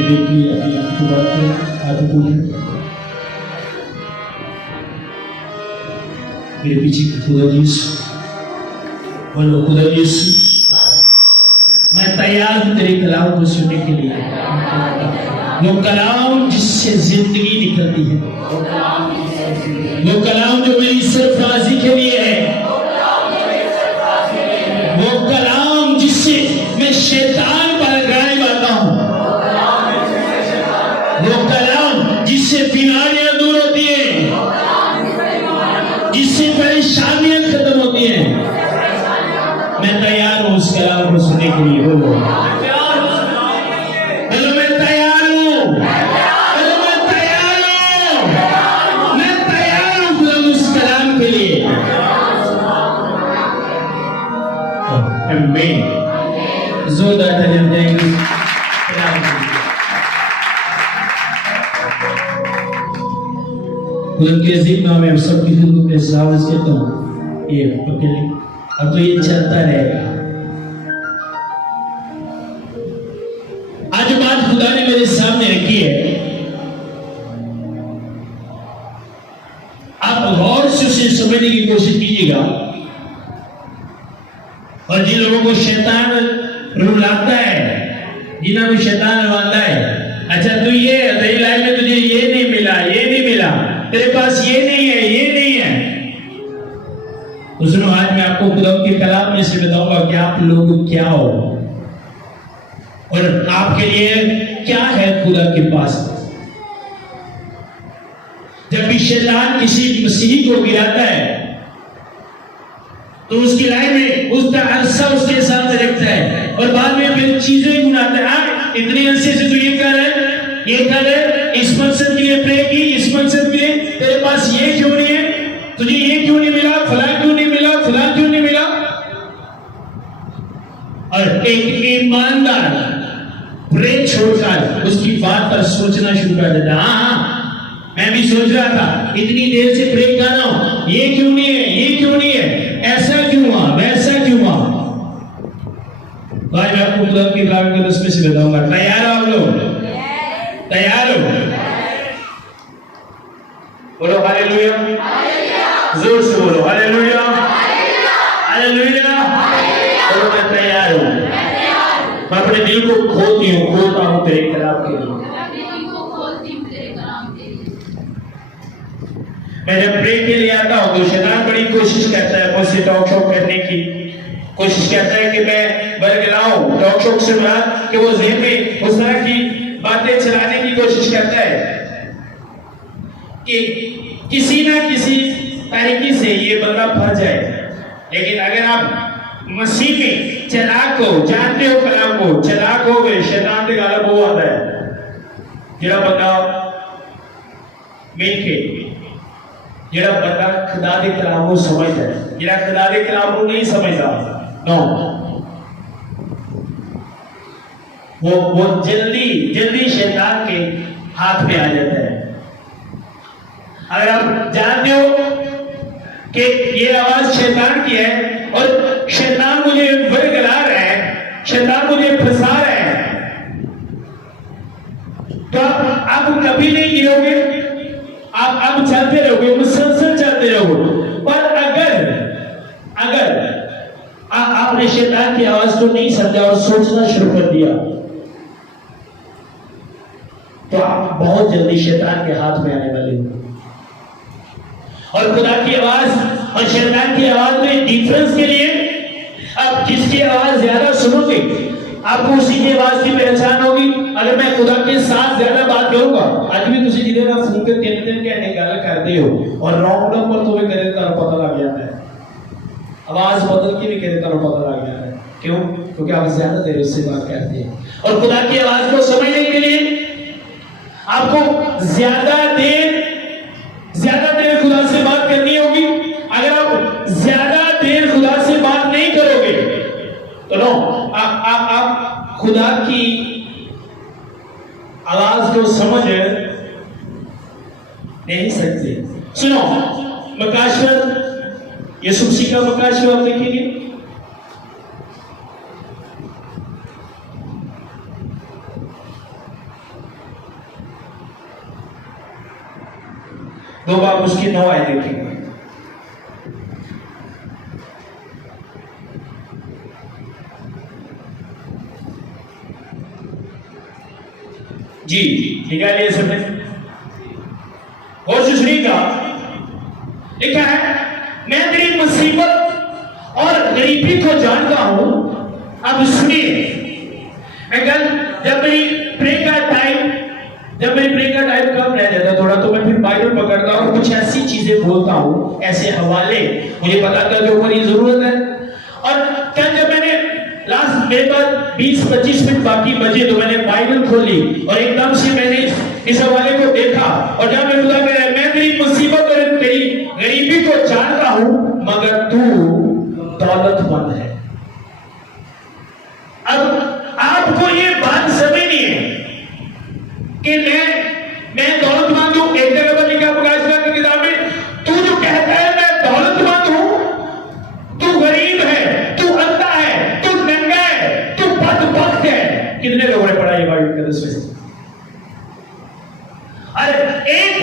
Immediately अपनी आंखों को बंद करें, हाथों को उठाएं। मेरे पीछे खुदा यीशु, बोलो खुदा यीशु, मैं तैयार हूं तेरे कलाम को सुनने के लिए। वो कलाम जिससे जिंदगी निकलती है, वो कलाम जो मेरी सरफराजी के लिए है, वो कलाम जिससे मैं शैतान पर गालिब आता हूं, वो कलाम जिससे बीमारियां दूर होती हैं, जिससे परेशानियां खत्म होती हैं। मैं तैयार हूं उस कलाम को सुनने के लिए। बोलो मैं तैयार हूं, बोलो मैं तैयार हूं, मैं तैयार हूं खुदा उस कलाम के लिए। आमीन। जोरदार तालियां देंगे। उनके अजीम नाम में सबकी खिदमत में सावज कहता हूँ, ये पकड़ ली। अब तो ये चलता रहेगा। आज बात खुदा ने मेरे सामने रखी है, आप गौर से उसे समझने की कोशिश कीजिएगा। और जिन लोगों को शैतान रुलाता है, जिन्हें को शैतान रुलाता है, अच्छा तू ये तेरी लाइफ में तुझे ये नहीं मिला, ये नहीं मिला, तेरे पास ये नहीं है, ये नहीं है, तो सुनो आज मैं आपको खुदा के कलाम में से बताऊंगा कि आप लोग क्या हो और आपके लिए क्या है खुदा के पास। जब भी शैतान किसी मसीही को गिराता है तो उसकी लाइफ में उसका अरसा उसके साथ रखता है और बाद में फिर चीजें गुनाता है। हाँ, इतनी अरसे से तू ये कर है, ये कर है, इस मकसद के लिए प्रे की, इस मकसद के लिए तेरे पास ये क्यों नहीं है, तुझे ये क्यों नहीं मिला, फला क्यों नहीं मिला, फला क्यों नहीं मिला। और एक ईमानदार प्रे छोड़कर उसकी बात पर सोचना शुरू कर देता। हाँ, मैं भी सोच रहा था, इतनी देर से प्रे कर रहा हूं, ये क्यों नहीं है, ये क्यों नहीं है, ऐसा क्यों हुआ, वैसा क्यों हुआ। आज मैं आपको खुदा की कलाम के रस्ते से बताऊंगा। तैयार हो आप लोग? तैयार हो? बोलो हालेलुया, जोर से बोलो हालेलुया, हालेलुया। बोलो मैं तैयार हूं, मैं अपने दिल को खोलता हूं तेरे कलाम के लिए। मैं जब प्रे के लिए आता हूं तो शैतान बड़ी कोशिश करता है मुझसे टॉक शो करने की, कोशिश करता है कि मैं बरगलाऊं टॉक शो से बात, कि वो ज़हन में उस तरह की बातें चलाने की कोशिश करता है कि किसी ना किसी तरीके से ये बंदा फंस जाए। लेकिन अगर आप मसीह में चालाक हो, जानते हो कलाम को, चालाक हो गए, शैतान के गालिब हो आता है। जेड़ा बंदा मिल के, जेड़ा बंदा खुदा दे कलाम को समझदा है, जेड़ा खुदा दे कलाम को नहीं समझदा, नो, वो जल्दी शैतान के हाथ में आ जाता है। अगर आप जानते हो कि ये आवाज शैतान की है और शैतान मुझे बरगला रहा है, शैतान मुझे फंसा रहा है, तो आप कभी नहीं गिरोगे, आप चलते रहोगे, मुसलसल चलते रहोगे। पर अगर आपने शैतान की आवाज को नहीं समझा और सोचना शुरू कर दिया तो आप बहुत जल्दी शैतान के हाथ में आने वाले हो। और खुदा की आवाज और शैतान की आवाज में डिफरेंस के लिए आप जिसकी आवाज ज्यादा सुनोगे आपको उसी की आवाज की पहचान होगी। अगर मैं खुदा के साथ ज्यादा बात करूंगा, आज भी तुझे जिधर आप फोन के तीन क्या निकाल करते हो और रॉन्ग नंबर तुम्हें करे का पता लग जाता है, आवाज बदल के भी करे का पता लग जाता है। क्यों? क्योंकि आप ज्यादा देर उससे बात करते हैं। और खुदा की आवाज को समझने के लिए आपको ज्यादा देर खुदा से बात करनी होगी। अगर आप ज्यादा देर खुदा से बात नहीं करोगे तो नो, आप खुदा की आवाज को समझ नहीं सकते। सुनो, मकाशवत, यीशु मसीह का मकाशवत आप देखेंगे, दो बाप उसकी 9 आयतें देखेंगे। जी निकालिए सबने और सुनिएगा, लिखा है मैं तेरी मुसीबत और गरीबी को जानता हूं। अब सुनिए, मैं कल जब मेरी प्रे का टाइम कम रह जाता थोड़ा, तो मैं फिर बाइबल पकड़ता हूं और कुछ ऐसी चीजें बोलता हूं, ऐसे हवाले मुझे पता था जो हमारी जरूरत है। और कल जब मैंने लास्ट मेरे पास 20-25 मिनट बाकी बचे तो मैंने बाइबल खोली और एकदम से मैंने इस हवाले को देखा और जब मैं खुदा कह रहा है मैं तेरी मुसीबत और तेरी गरीबी को जानता हूं मगर तू दौलतमंद है। अब आपको ये बात समझनी है कि मैं दौलतमंद हूं। एक जगह पर लिखा प्रकाश की किताब में, तू जो कहता है मैं दौलतमंद हूं, तू गरीब है, तू अंधा है, तू नंगा है, तू बदबख्त है। कितने लोगों ने पढ़ा ये बाइबल का 10 में से? अरे एक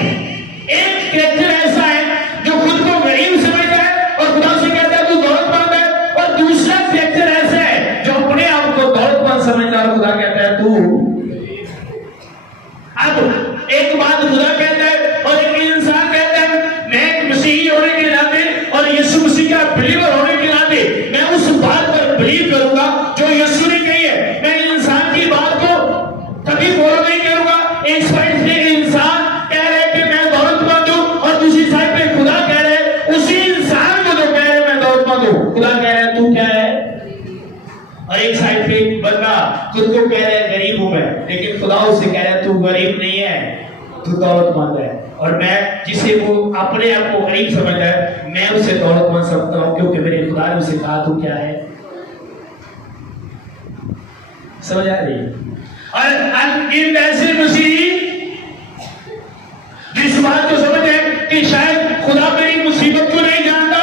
कैरेक्टर ऐसा है जो खुद को गरीब समझता है और खुदा से कहता है तू दौलतमंद है, और दूसरा कैरेक्टर ऐसा है जो अपने आप को दौलतमंद समझता है और खुदा कहता है तू। अब एक बात खुदा कहता है और एक इंसान कहता है मैं एक मसीही होने के नाते और यीशु मसीह का बिलीवर होने के नाते मैं उस बात पर बिलीव करूंगा जो यीशु ने कही है। मैं इंसान की बात को कभी फॉलो नहीं करूंगा। एक साइड से इंसान कह रहे कि मैं दौलतमंद हूं और दूसरी साइड पे खुदा कह रहे हैं उसी इंसान को जो कह रहे मैं दौलतमंद हूं, खुदा कह रहा है तू क्या है। और एक साइड पे बंदा खुद को कह रहा है गरीब हूं मैं, लेकिन खुदा उसे कह रहा है तू गरीब नहीं है, तू दौलतमंद है। और मैं जिसे वो अपने आप को गरीब समझता है मैं उसे दौलतमंद समझता हूं क्योंकि मेरे खुदा ने उसे कहा तू क्या है। समझ आ रही है? और इन ऐसे मसीही जिस बात को समझ है कि शायद खुदा मेरी मुसीबत को नहीं जानता,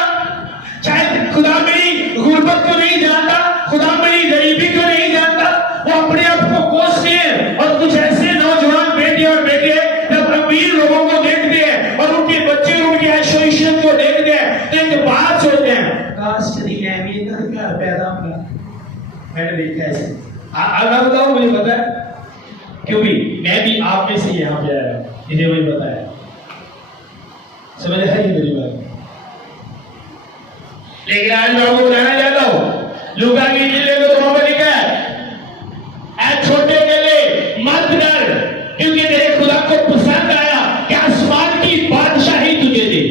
शायद खुदा मेरी गुर्बत को नहीं जानता, खुदा मेरी गरीबी को नहीं जानता, वो अपने आप को कोसते हैं। और कुछ ऐसे नौजवान बेटे और बेटे जब अमीर लोगों को देखते हैं और उनके बच्चे उनके एसोसिएशन को देखते हैं तो एक बात सोचते हैं काश यदि मैं भी इतना प्यार पैदा होगा। मैंने देखा है अगर बताओ मुझे पता है क्योंकि मैं भी आप में से यहाँ पे आया, इन्हें मुझे पता है। समझ है ये मेरी बात? लेकिन आज मैं आपको बताना चाहता हूं लूका की जिले को तो वहां लिखा है ऐ छोटे गले मत डर क्योंकि तेरे खुदा को पसंद आया कि आसमान की बादशाही तुझे दे।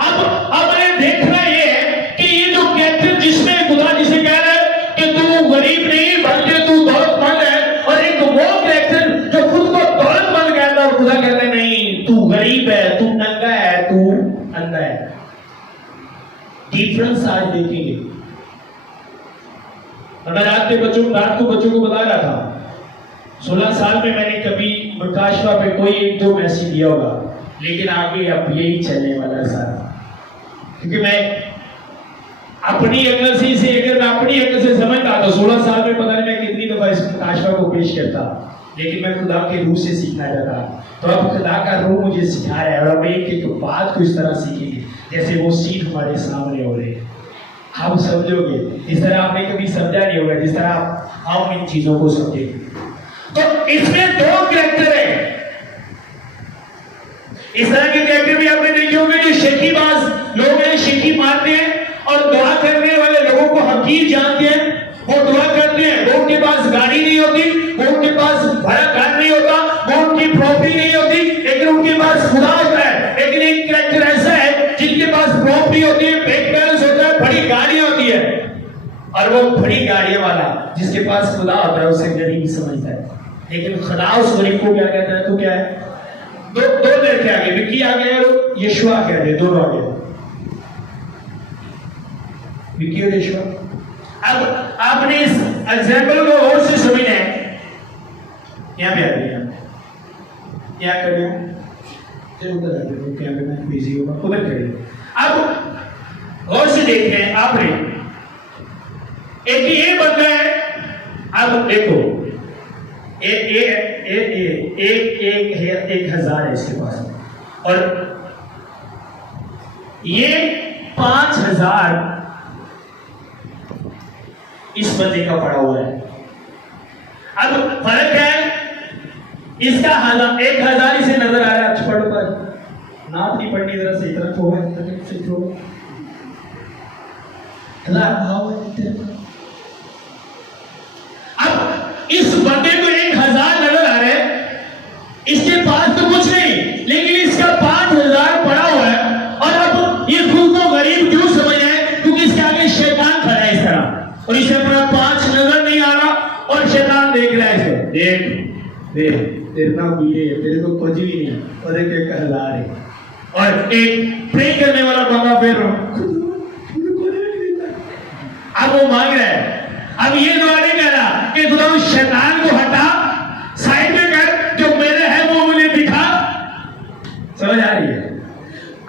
अब हमें देखना ये है कि ये जो कैरेक्टर जिसमें खुदा जिसे कह रहा है कि तू गरीब नहीं बल्कि तू दौलतमंद है, और एक वो कैरेक्टर जो खुद को दौलतमंद कहता है और खुदा कहता है नहीं तू गरीब है, तू नंगा है, तू अंधा है। डिफरेंस आज देखेंगे। और मैं रात को बच्चों को बता रहा था 16 साल में मैंने कभी प्रकाशवा पे कोई 1-2 मैसेज दिया होगा, लेकिन आगे अब यही चलने वाला है सारा। क्योंकि मैं अपनी अकल से अगर मैं अपनी अकल से समझता तो 16 साल में पता नहीं मैं कितनी दफा इस प्रकाशवा को पेश करता, लेकिन मैं खुदा के रूह से सीखना चाहता। तो अब खुदा का रूह मुझे सिखा रहा है और हम एक बात को इस तरह सीखेंगे जैसे वो सीट हमारे सामने हो रही है। आप समझोगे इस तरह आपने कभी समझा नहीं होगा जिस तरह हम इन चीजों को समझेंगे। तो इसमें 2 कैरेक्टर है। इस तरह के कैरेक्टर भी आपने देखे होंगे जो शेखीबाज लोग हैं, शेखी मारते हैं और दुआ करने वाले लोगों को हकीर जानते हैं। वो दुआ करते हैं, वो उनके पास गाड़ी नहीं होती, वो उनके पास बड़ा घर नहीं होता, वो उनकी प्रॉपर्टी नहीं होती, लेकिन उनके पास खुदा होता है। लेकिन एक कैरेक्टर ऐसा है जिनके पास प्रॉपर्टी होती है, बैंक बैलेंस होता है, बड़ी गाड़ी होती है, और वो बड़ी गाड़ियों वाला जिसके पास खुदा होता है उसे गरीब समझता है। लेकिन खुदा उस गरीब को क्या कहता है? तो क्या है? दो लड़के आगे, विक्की आ गए और यीशु आ गए, दोनों आ गए, विक्की और यीशु। अब आपने इस एग्जाम्पल को और से समझना है। यहाँ पे आ गए, क्या कर रहे हो? उधर आ गए, क्या करना है? बिजी होगा, उधर करिए। अब और से देखते हैं आपने एक ये बंदा है। अब देखो एक 1000 है इसके पास और ये 5000 इस बंदे का पड़ा हुआ है। अब फर्क है, इसका 1000 इसे नजर आ रहा है। पढ़ पर नात नहीं पढ़नी, जरा सही तरफ हो अब इस बंदे को 1000 नजर आ रहे हैं, इसके पास तो कुछ नहीं, लेकिन इसका 5000 पड़ा हुआ है। और अब ये खुद को गरीब क्यों समझ रहा है? क्योंकि इसके आगे शैतान खड़ा है इस तरह, और इसे अपना 5 नजर नहीं आ रहा, और शैतान देख रहा है इसे। देख तेरे नाम भी है, तेरे को कुछ भी नहीं, और एक 1000 है। और एक प्रे करने वाला बंदा फिर अब वो मांग रहा है। अब ये दुआ नहीं कह रहा कि खुदा उस शैतान को हटा, साइड में कर, जो मेरे है वो मुझे दिखा। समझ आ रही है?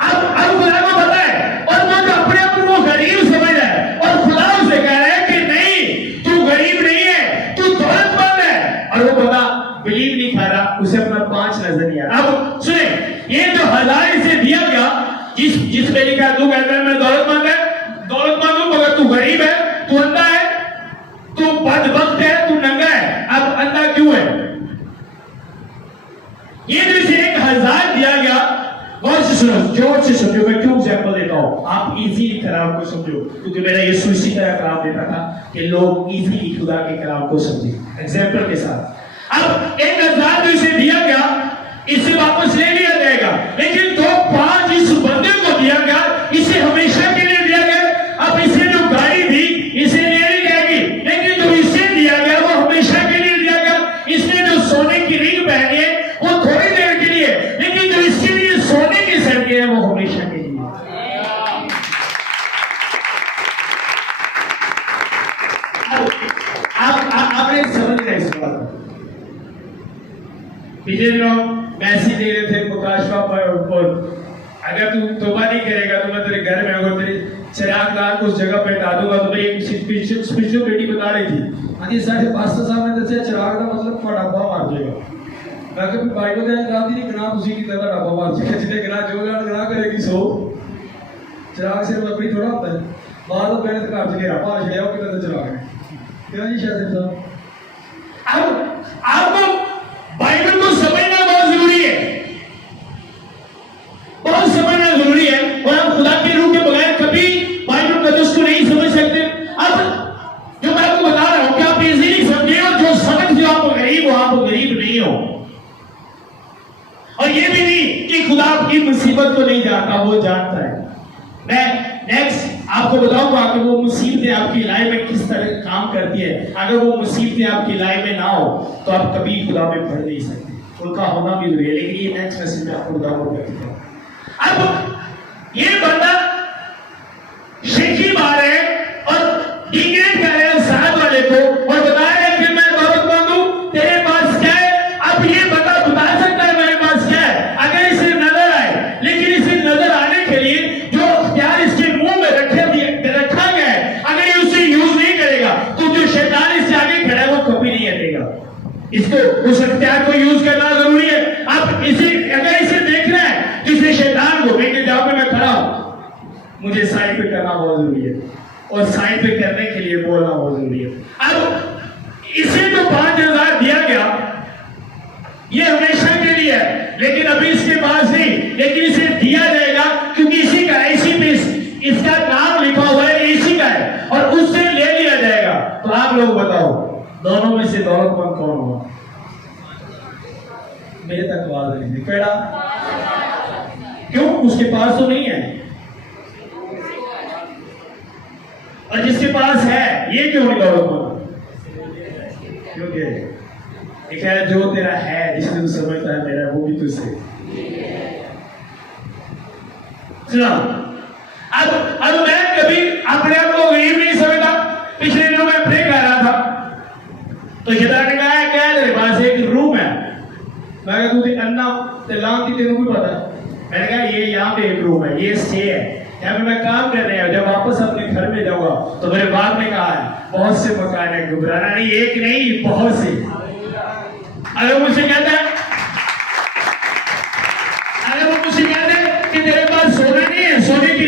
अब खुदा को पता है, और वो जो अपने आप को गरीब समझ रहा है, और खुदा उसे कह रहा है कि नहीं, तू गरीब नहीं है, तू दौलतमंद है। और वो बंदा बिलीव नहीं खा रहा, उसे अपना 5 नजर नहीं आ रहा। अब सुने, ये जो 1000 इसे दिया गया, जिस पे लिखा तू कहता है मैं दौलतमंद हूं, मगर तू गरीब है, तू अंधा है, तू बदबख्त है, तू नंगा है। अब अंधा क्यों है? ये जो इसे 1000 दिया गया, गौर से सुनो, जोर से समझो। मैं क्यों एग्जाम्पल देता हूं, आप इजीली कलाम को समझो, क्योंकि मेरा यीशु इसी तरह कलाम देता था कि लोग इजीली खुदा के कलाम को समझे एग्जाम्पल के साथ। अब 1000 जो इसे दिया गया, इसे वापस ले लिया जाएगा, लेकिन जो 5 इस बंदे को दिया गया, इसे हमेशा के लिए दिया गया। अब इसे जो गाड़ी दी, इसे ले ली जाएगी, लेकिन जो इसे दिया गया वो हमेशा के लिए दिया गया। इसने जो सोने की रिंग पहनी है वो थोड़ी देर के लिए, लेकिन जो इसके लिए सोने की सड़कें है वो हमेशा के लिए। आपने समझ गए इस बात। पिछले दिनों मैसेज दे रहे थे प्रकाश पर, अगर तू तौबा नहीं करेगा तो मैं तेरे घर में अगर तेरे चिरागदार को उस जगह पे हटा दूंगा। तो भाई एक स्पिरिचुअल बेटी बता रही थी, हाँ जी साढ़े पास्टर साहब ने दसिया चिराग का मतलब पटापा मार देगा। मैं कभी बाइबल में गाती नहीं गना उसी की तरह डब्बा मार देगा, जितने गना जो गना करेगी सो। चिराग सिर्फ लकड़ी थोड़ा होता है, बाहर तो पहले तो घर से घेरा पार छड़िया वो कितना चिराग है क्या जी शायद साहब। अब आपको बाइबल को समझना बहुत जरूरी है, बहुत समझना जरूरी है। और हम खुदा के रूह के बगैर कभी बाइबल मुकद्दस को नहीं समझ सकते। अब जो मैं आपको बता रहा हूं कि आप इजीली समझे, और जो समझ जो आप गरीब नहीं हो। और ये भी नहीं कि खुदा आपकी मुसीबत को नहीं जानता, वो जानता है। मैं नेक्स्ट आपको बताऊंगा कि वो मुसीबतें आपकी लाइफ में किस तरह काम करती है। अगर वो मुसीबतें आपकी लाइफ में ना हो तो आप कभी खुदा में पढ़ नहीं सकते, उनका होना भी जरूरी है। लेकिन ये नेक्स्ट मैसेज में आपको बताऊंगा। अब ये बंदा शेखी मार है और डिग्रेड कर रहे हैं साथ वाले को, और बता रहे हैं कि मैं दौलतमंद हूं, तेरे पास क्या है? अब ये बंदा बता सकता है मेरे पास क्या है, अगर इसे नजर आए। लेकिन इसे नजर आने के लिए जो अख्तियार इसके मुंह में रखा गया है, अगर ये उसे यूज नहीं करेगा तो जो शैतान इससे आगे खड़ा है वो कभी नहीं हटेगा। इसको उस अख्तियार को यूज करना जरूरी है। अब इसे अगर इसे देख रहा है जिसने शैतान को लेके जहां पे मैं खड़ा हूं, मुझे साइड पे करना बहुत जरूरी है, और साइड पे करने के लिए बोलना बहुत जरूरी है। अब इसे जो 5000 दिया गया ये हमेशा के लिए है, लेकिन अभी इसके पास नहीं, लेकिन इसे दिया जाएगा क्योंकि इसी का है, इसी पे इसका नाम लिखा हुआ है, इसी का है, और उससे ले लिया जाएगा। तो आप लोग बताओ दोनों में से दौलतमंद कौन होगा? मेरे तक आवाज नहीं केड़ा? क्यों? उसके पास तो नहीं है, और जिसके पास है ये क्यों नहीं दौलतमंद? क्योंकि जो तेरा है, जिसने तू समझता है मेरा, वो भी तुझसे। सुना, अब मैं कभी अपने आप को गरीब नहीं समझता। पिछले दिनों में प्रे कर रहा था तो शैतान ने कहा क्या है तेरे पास? एक रूम है। मैं कहा तू अन्ना तेलाम की तेरे को भी पता है। मैंने कहा ये यहाँ पे एक रूम है, ये स्टे है, यहाँ पे मैं काम कर रहे हैं। जब वापस अपने घर में जाऊंगा तो मेरे बाप ने कहा है बहुत से मकान है, घबराना नहीं, एक नहीं बहुत से। अगर मुझसे कहता है, अगर वो मुझसे कहते कि तेरे पास सोना नहीं है, सोने की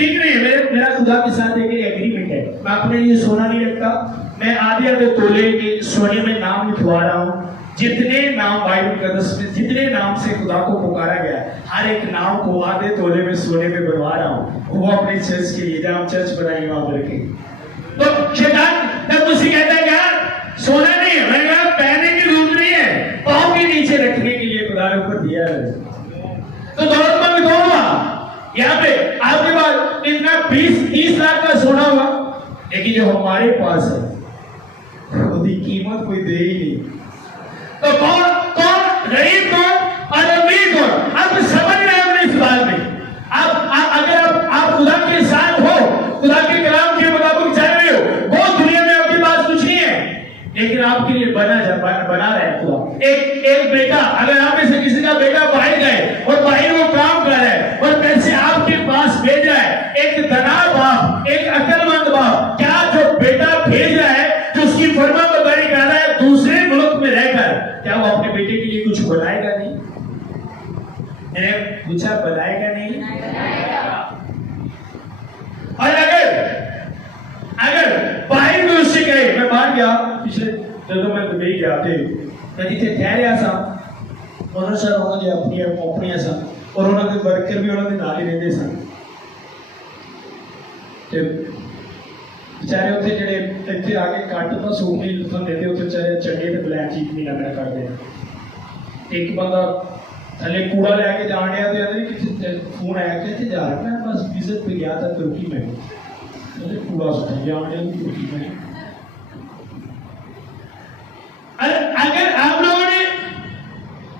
सोने में नाम लिखवा रहा हूँ। जितने नाम बाइबल मुकद्दस में जितने नाम से खुदा को पुकारा गया, हर एक नाम को आधे तोले में सोने में बनवा रहा हूँ, वो अपने चर्च के लिए, जब हम चर्च बनाएंगे वहां पर रखेंगे। तो शैतान तब मुझे कहता है यार सोना नहीं है, मैंने कहा पहनने की जरूरत नहीं है, पाँव के नीचे रखने के लिए खुदा ने ऊपर दिया है। तो दौलतमंद कौन हुआ? यहाँ पे आपके पास इतना 20-30 लाख का सोना हुआ, लेकिन जो हमारे पास है उसकी कीमत कोई दे ही नहीं। तो कौन कौन गरीब कौन और अमीर कौन? आप समझ रहे हैं इस बात में? अगर आप खुदा के साथ हो, खुदा के कलाम के मुताबिक चल रहे हो, वो दुनिया में आपके पास कुछ नहीं है, लेकिन आपके लिए बना रहा है खुदा। एक बेटा, अगर आप में से किसी का बेटा बाहर गए और बाहर वो काम कर रहा है और पैसे आपके पास भेज रहा है, एक धनाढ्य बाप, एक अक्लमंद बाप, क्या जो बेटा भेज रहा है, जो उसकी फर्मा बरदारी कर रहा है दूसरे मुल्क में रहकर, क्या वो अपने बेटे के लिए कुछ बनाएगा नहीं? मैंने पूछा, बनाएगा नहीं? और अगर बाहर में उससे कहे, मैं बाहर गया पिछले ਜਦੋਂ मैं दुबई गया थे, मैं जिथे ठहर रहा था उन्होंने सर उन्होंने अपनी कंपनियां सन और उन्होंने वर्कर भी उन्होंने नाल ही रहते सन, ते बेचारे उत्थे जेडे इत्थे आके कट तो सूट नहीं लुत्फन देते, उत्थे बेचारे चंगे ते ब्लैक चीज नहीं लगना करते हैं। एक बंदा थले कूड़ा लैके जान गया तो कहते किथे फोन आया कि इत्थे जा रहा, मैं बस विजिट पे गया था तुर्की में, मुझे कूड़ा सुटा जान गया तुर्की में। अगर आप लोगों ने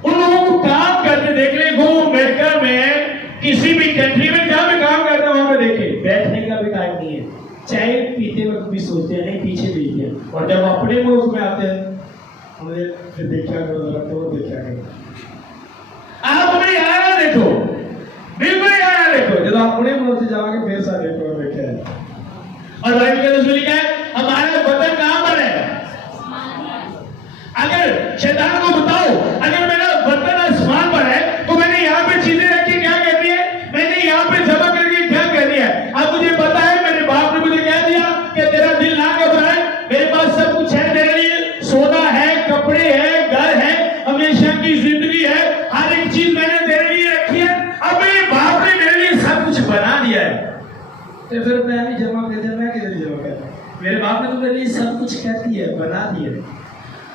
उन लोगों को काम करते देख ले, वो अमेरिका में किसी भी कंट्री में जहां भी काम करते हैं वहां पे देखे, बैठने का भी टाइम नहीं है, चाय पीते वक्त भी सोचते हैं नहीं पीछे देखिए, और जब अपने मुल्क में आते हैं हमने फिर देखा करो, तो देखा करो, आप अपने यहाँ देखो, बिल्कुल यहाँ देखो, जब अपने मुल्क से जाओगे फिर सा देखो देखा है। और बाइबल के अंदर लिखा है हमारा वतन कहां पर है? अगर शैतान को बताओ अगर मेरा वतन आसमान पर है तो मैंने यहाँ पे चीजें रखी क्या करनी है, मैंने यहाँ पे जमा करके क्या करनी है? अब मुझे पता है, मेरे बाप ने मुझे कह दिया कि तेरा दिल ना घबराए, मेरे पास सब कुछ है तेरे लिए, सोना है, कपड़े है, घर है, हमेशा की जिंदगी है, हर एक चीज मैंने तेरे लिए रखी है। अब मेरे बाप ने मेरे लिए सब कुछ बना दिया है, तो फिर मैं भी जमा कर दिया, मैं किधर जमा करता? मेरे बाप ने तो मेरे लिए सब कुछ कहती है, बना दिया है।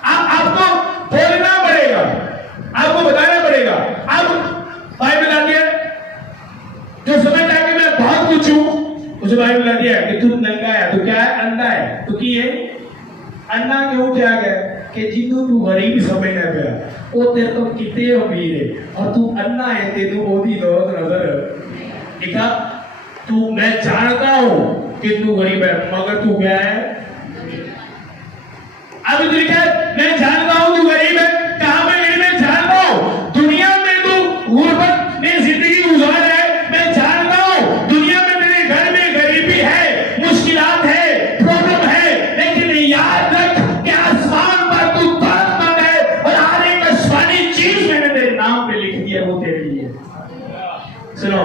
आपको बोलना पड़ेगा, आपको बताना पड़ेगा। अब बाइबल आती है जो समझता है कि मैं बहुत कुछ हूं, उसे बाइबल आती है कि तू नंगा है, तू क्या है? अंधा है। तू की है अन्ना क्यों क्या गया कि जिन्हों तू गरीब समझना पाया वो तेरे तो कितने अमीर है और तू अन्ना है, तेनू ओदी दौलत नजर देखा। तू मैं जानता हूं कि तू गरीब है मगर तू क्या है? अब लिखा है मैं जानता हूं तू गरीब है, कहां पे गरीब है? जानता हूं दुनिया में तू गुर्बत में जिंदगी गुजार है, मैं जानता हूं दुनिया में तेरे घर में गरीबी है, मुश्किलात है, प्रॉब्लम है, लेकिन याद रख कि आसमान पर तू दौलतमंद है और हर एक आसमानी चीज मैंने तेरे नाम पे लिख दी है, वो तेरे लिए। सुनो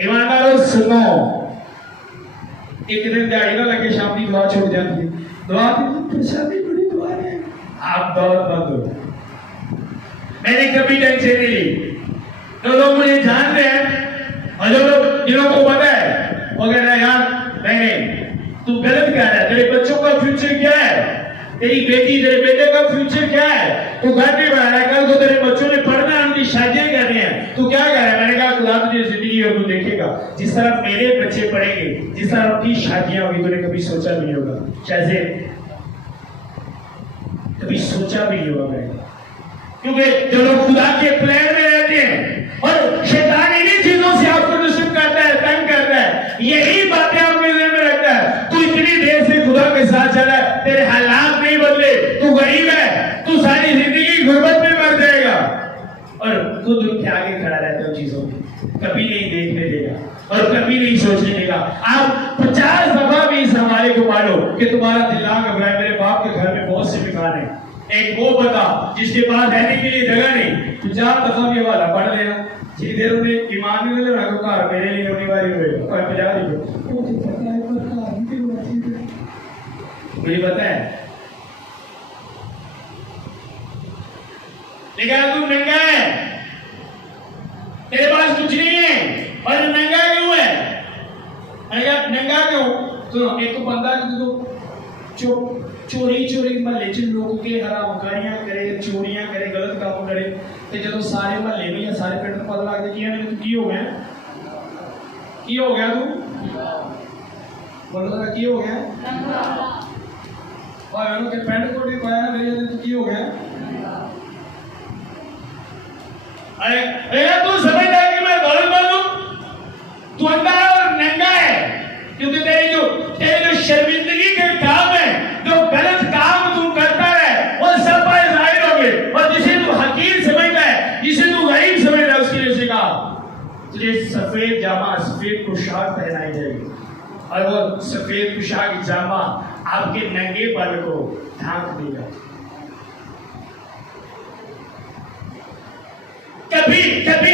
ईमानदारों सुनो, एक दिन दिहाड़ी ना लगे शाम की दुआ छोड़ जाती है, दुआ की परेशानी बड़ी दुआ है, आप दौलतमंद हो। मैंने कभी टेंशन नहीं ली, जो लोग मुझे जानते हैं और जो लोग जिन्हों को पता है वो कह रहे हैं यार नहीं तू गलत कह रहा है, तेरे बच्चों का फ्यूचर क्या है, तेरी बेटी तेरे बेटे का फ्यूचर क्या है, तू घर नहीं बना रहा है, कल को तेरे बच्चों ने पढ़ना है, उनकी शादियां करनी है, तू क्या कर रहा है? मैंने कहा खुदा तुझे जिंदगी और तू देखेगा, जिस तरह मेरे बच्चे पढ़ेंगे, जिस तरह उनकी शादियां होगी, तूने कभी सोचा नहीं होगा, कैसे कभी सोचा भी नहीं होगा। क्योंकि जो लोग खुदा के प्लान में रहते हैं और शैतान इन्हीं चीजों से आपको दुश्मन करता है, तंग करता है, यही बातें आपके दिल में रखता है। तू इतनी देर से खुदा के साथ चला है, तेरे हालात नहीं बदले, तू गरीब है, तू सारी जिंदगी गुर्बत में मर जाएगा और खुद उनके आगे खड़ा रहता है, चीजों को कभी नहीं देखने देगा और कभी नहीं सोचने देगा। आप 50 दफा भी इस हवाले को मानो कि तुम्हारा दिल ना घबराए, मेरे बाप के घर में बहुत से बीमार हैं, एक वो बता जिसके पास रहने के लिए जगह नहीं, 50 दफा भी हवाला पढ़ लेना, जितनी देर उन्हें ईमान नहीं लेना तो घर मेरे लिए होने वाली होगा और 50 मुझे पता है लेकिन तू नंगा है, तेरे पास कुछ नहीं है, और नंगा क्यों है? नंगा क्यों? तो एक बंदा जो चोरी महल्ले च लोग के हरामखानियां करे, चोरियां करे, गलत काम करे, ते जदों सारे महल्ले में या सारे पिंड में पता लग गया कि तू की हो गया, की हो गया तू बोलो की हो गया, और उन्होंने पैंट कोट भी पाया मेरे, तू की हो गया? अरे तू समझता है कि मैं गलत बोलूं? तू अंधा है और नंगा है, क्योंकि तेरी जो शर्मिंदगी के काम है, जो गलत काम तू करता है, वो सब पर जाहिर हो गए, और जिसे तू हकीर समझता है, जिसे तू गरीब समझता है, उसके लिए उसे कहा तुझे सफेद जामा, सफेद पोशाक पहनाई जाएगी, और वो सफेद पोशाक जामा आपके नंगे पन को ढांक देगा। कभी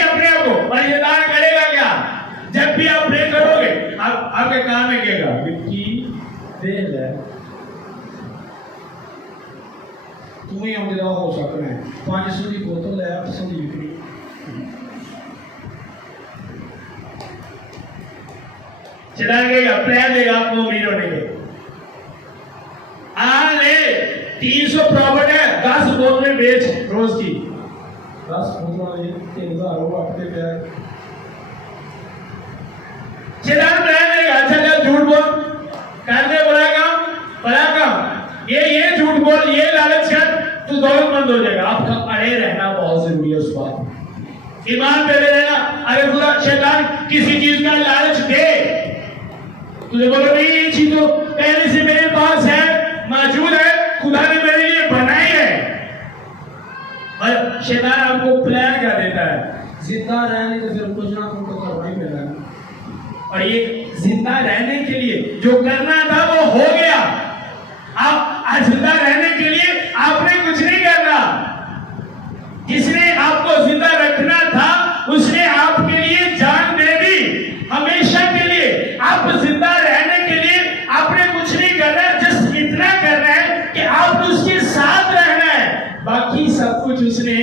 अपने आप को मर्यादान करेगा क्या? जब भी आप प्रे करोगे, आपके काम में कहेगा विक्की देर है, तू ही आगे हो सकना है, 500 की बोतल है, 800 की बिक्री, चला गया प्लान देगा आपको अमीर होने के। ले 300 प्रॉफिट है, 10 बोतलें बेच रोज की, 10 बोतलें 3000 हो आपके प्यार, चला प्लान देगा। अच्छा झूठ बोल, करने बड़ा काम, ये झूठ बोल, ये लालच कर, तू दौलतमंद हो जाएगा। आपका अड़े रहना बहुत जरूरी है, उस बात ईमान पे रहना। अगर खुदा शैतान किसी चीज का लालच दे, तुझे बोलो नहीं ये चीज तो पहले से मेरे पास है, मौजूद है, खुदा ने मेरे लिए बनाई है, और शैतान आपको प्लान कर देता है जिंदा रहने के, फिर कुछ ना कुछ तो करना ही पड़ेगा, और ये जिंदा रहने के लिए जो करना था वो हो गया। आप जिंदा रहने के लिए आपने कुछ नहीं करना, जिसने आपको जिंदा रखना था उसने आपके लिए जान दे दी हमेशा के लिए। आप जिंदा रहने के लिए आपने कुछ नहीं करना, जस्ट इतना करना है कि आपको उसके साथ रहना है, बाकी सब कुछ उसने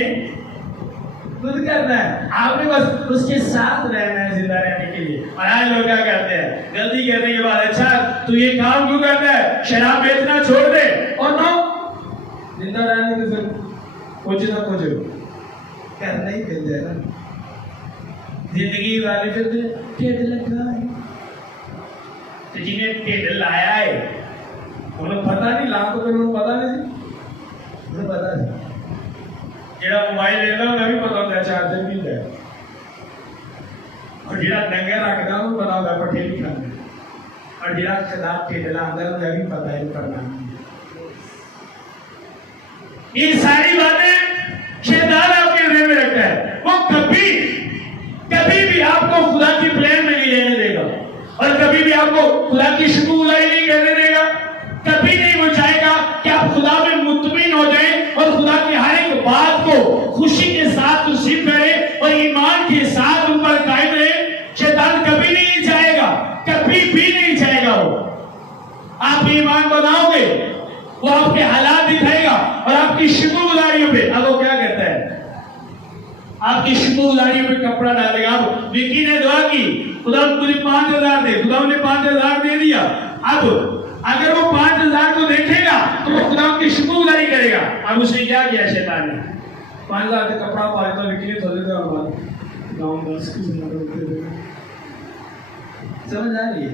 खुद करना है, आपने बस उसके साथ रहना है जिंदा रहने के लिए। और आज लोग क्या करते हैं, गलती करने के बाद अच्छा तू ये काम क्यों करता है, शराब बेचना छोड़ दे, और ना जिंदा रहने के फिर कुछ ना कुछ करना ही मिल जाएगा। जिंदगी वाले फिर ढेड लगा है, तो जिन्हें ढेड लाया है उन्हें पता नहीं, लाख रुपए उन्हें पता नहीं, उन्हें पता नहीं, जेड़ा मोबाइल लेना उन्हें भी पता होता है चार्जर भी है, और जेड़ा डंगर रखता उन्हें पता होता है पठेली खाने, और जेड़ा खिलाफ ढेडला अंदर उन्हें भी पता है करना। ये सारी बातें शैतान आपके हृदय में रखता है, वो कभी भी आपको खुदा की प्लान में नहीं रहने देगा, और कभी भी आपको खुदा की शुक्रगुजारी नहीं करने देगा। कभी नहीं वो चाहेगा कि आप खुदा में मुतमिन हो जाएं और खुदा की हर एक बात को खुशी के साथ तस्लीम करें और ईमान के साथ उन पर कायम रहे। शैतान कभी नहीं चाहेगा, कभी भी नहीं चाहेगा। वो आप ईमान बनाओगे, वो आपके हालात दिखाएगा, और आपकी शुक्रगुजारियों पे अब वो क्या करता है, आपकी शुक्रगुजारियों पे कपड़ा डालेगा। अब विक्की ने दुआ की, खुदा मुझे 5000 दे, खुदा ने 5000 दे दिया। अब अगर वो 5000 को देखेगा तो वो खुदा की शुक्रगुजारी करेगा। अब उसने क्या किया शैतान ने, 5000 का कपड़ा पा लेता, विक्की ने थोड़े देर बाद गांव 10 की समझ आ रही है।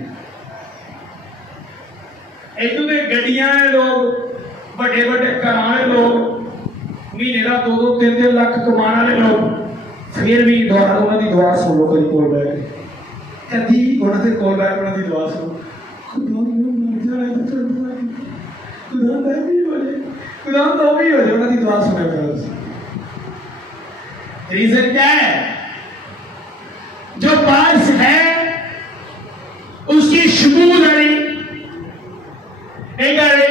एक तो गड्डियां है, लोग बड़े घराने लोग, महीने का 2-3 लाख कमाने वाले लोग, फिर भी उन्होंने दुआ सुनो, कभी कोल बैक कभी उन्होंने कोल बैक उन्होंने दुआ सुनो, रीजन क्या है, जो पास है उसकी शुक्रगुजारी नहीं कर रहे,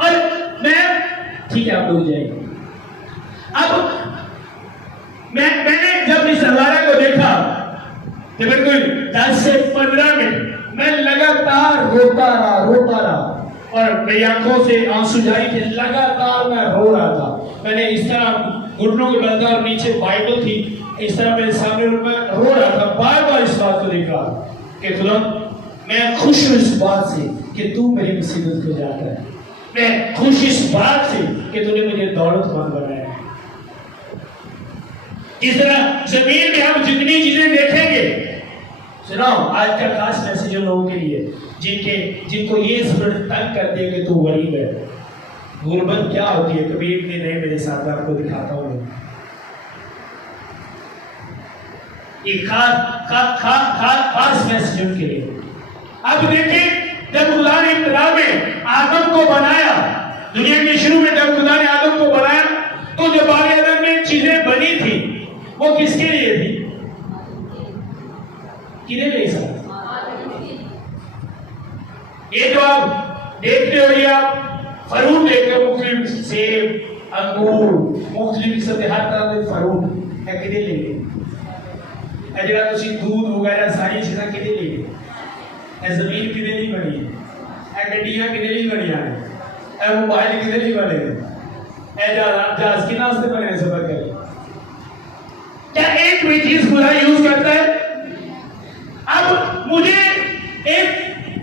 और मैं ठीक है आप लोग जाएंगे। अब मैंने जब इस हवाला को देखा कि बिल्कुल 10 से 15 मिनट मैं लगातार रोता रहा, और मेरी आंखों से आंसू जारी थे, लगातार मैं रो रहा था। मैंने इस तरह घुटनों के बल था और नीचे बाइबल थी। इस तरह मेरे सामने मैं रो रहा था, बार बार इस बात को देखा कि खुदा मैं खुश हूँ इस बात से कि तू मेरी मुसीबत को जानता है। मैं खुश इस बात से कि तूने मुझे दौलतमंद बनाया है। इस तरह जमीन में हम जितनी चीजें देखेंगे, सुनाओ आज का खास मैसेज उन लोगों के लिए जिनको ये स्पिरिट तंग करती है कि तू गरीब है। गुर्बत क्या होती है कभी एक दिन नहीं, मेरे साथ आपको दिखाता हूँ। ये खास मैसेज उनके लिए। अब देखिए, जब खुदा ने इब्तिदा में आदम को बनाया, दुनिया के शुरू में जब खुदा ने आदम को बनाया, तो जो बाग एदन में चीजें बनी थी वो किसके लिए थी? किधर ले सकते? ये जो आप देखते हो, ये आप फरूट देखते हो, मुख्तलिफ सेब, अंगूर, मुख्तलिफ किस्म के हर तरह के फरूट है, किधर ले जरा तुसी दूध वगैरह सारी चीजें किधर ले गए? जमीन किधर नहीं बनी है, गड्डियां किधर नहीं बनी है, मोबाइल किधर नहीं बने, जहाज के नाम से बने सफर कर। क्या एक भी चीज खुदा यूज करता है? अब मुझे एक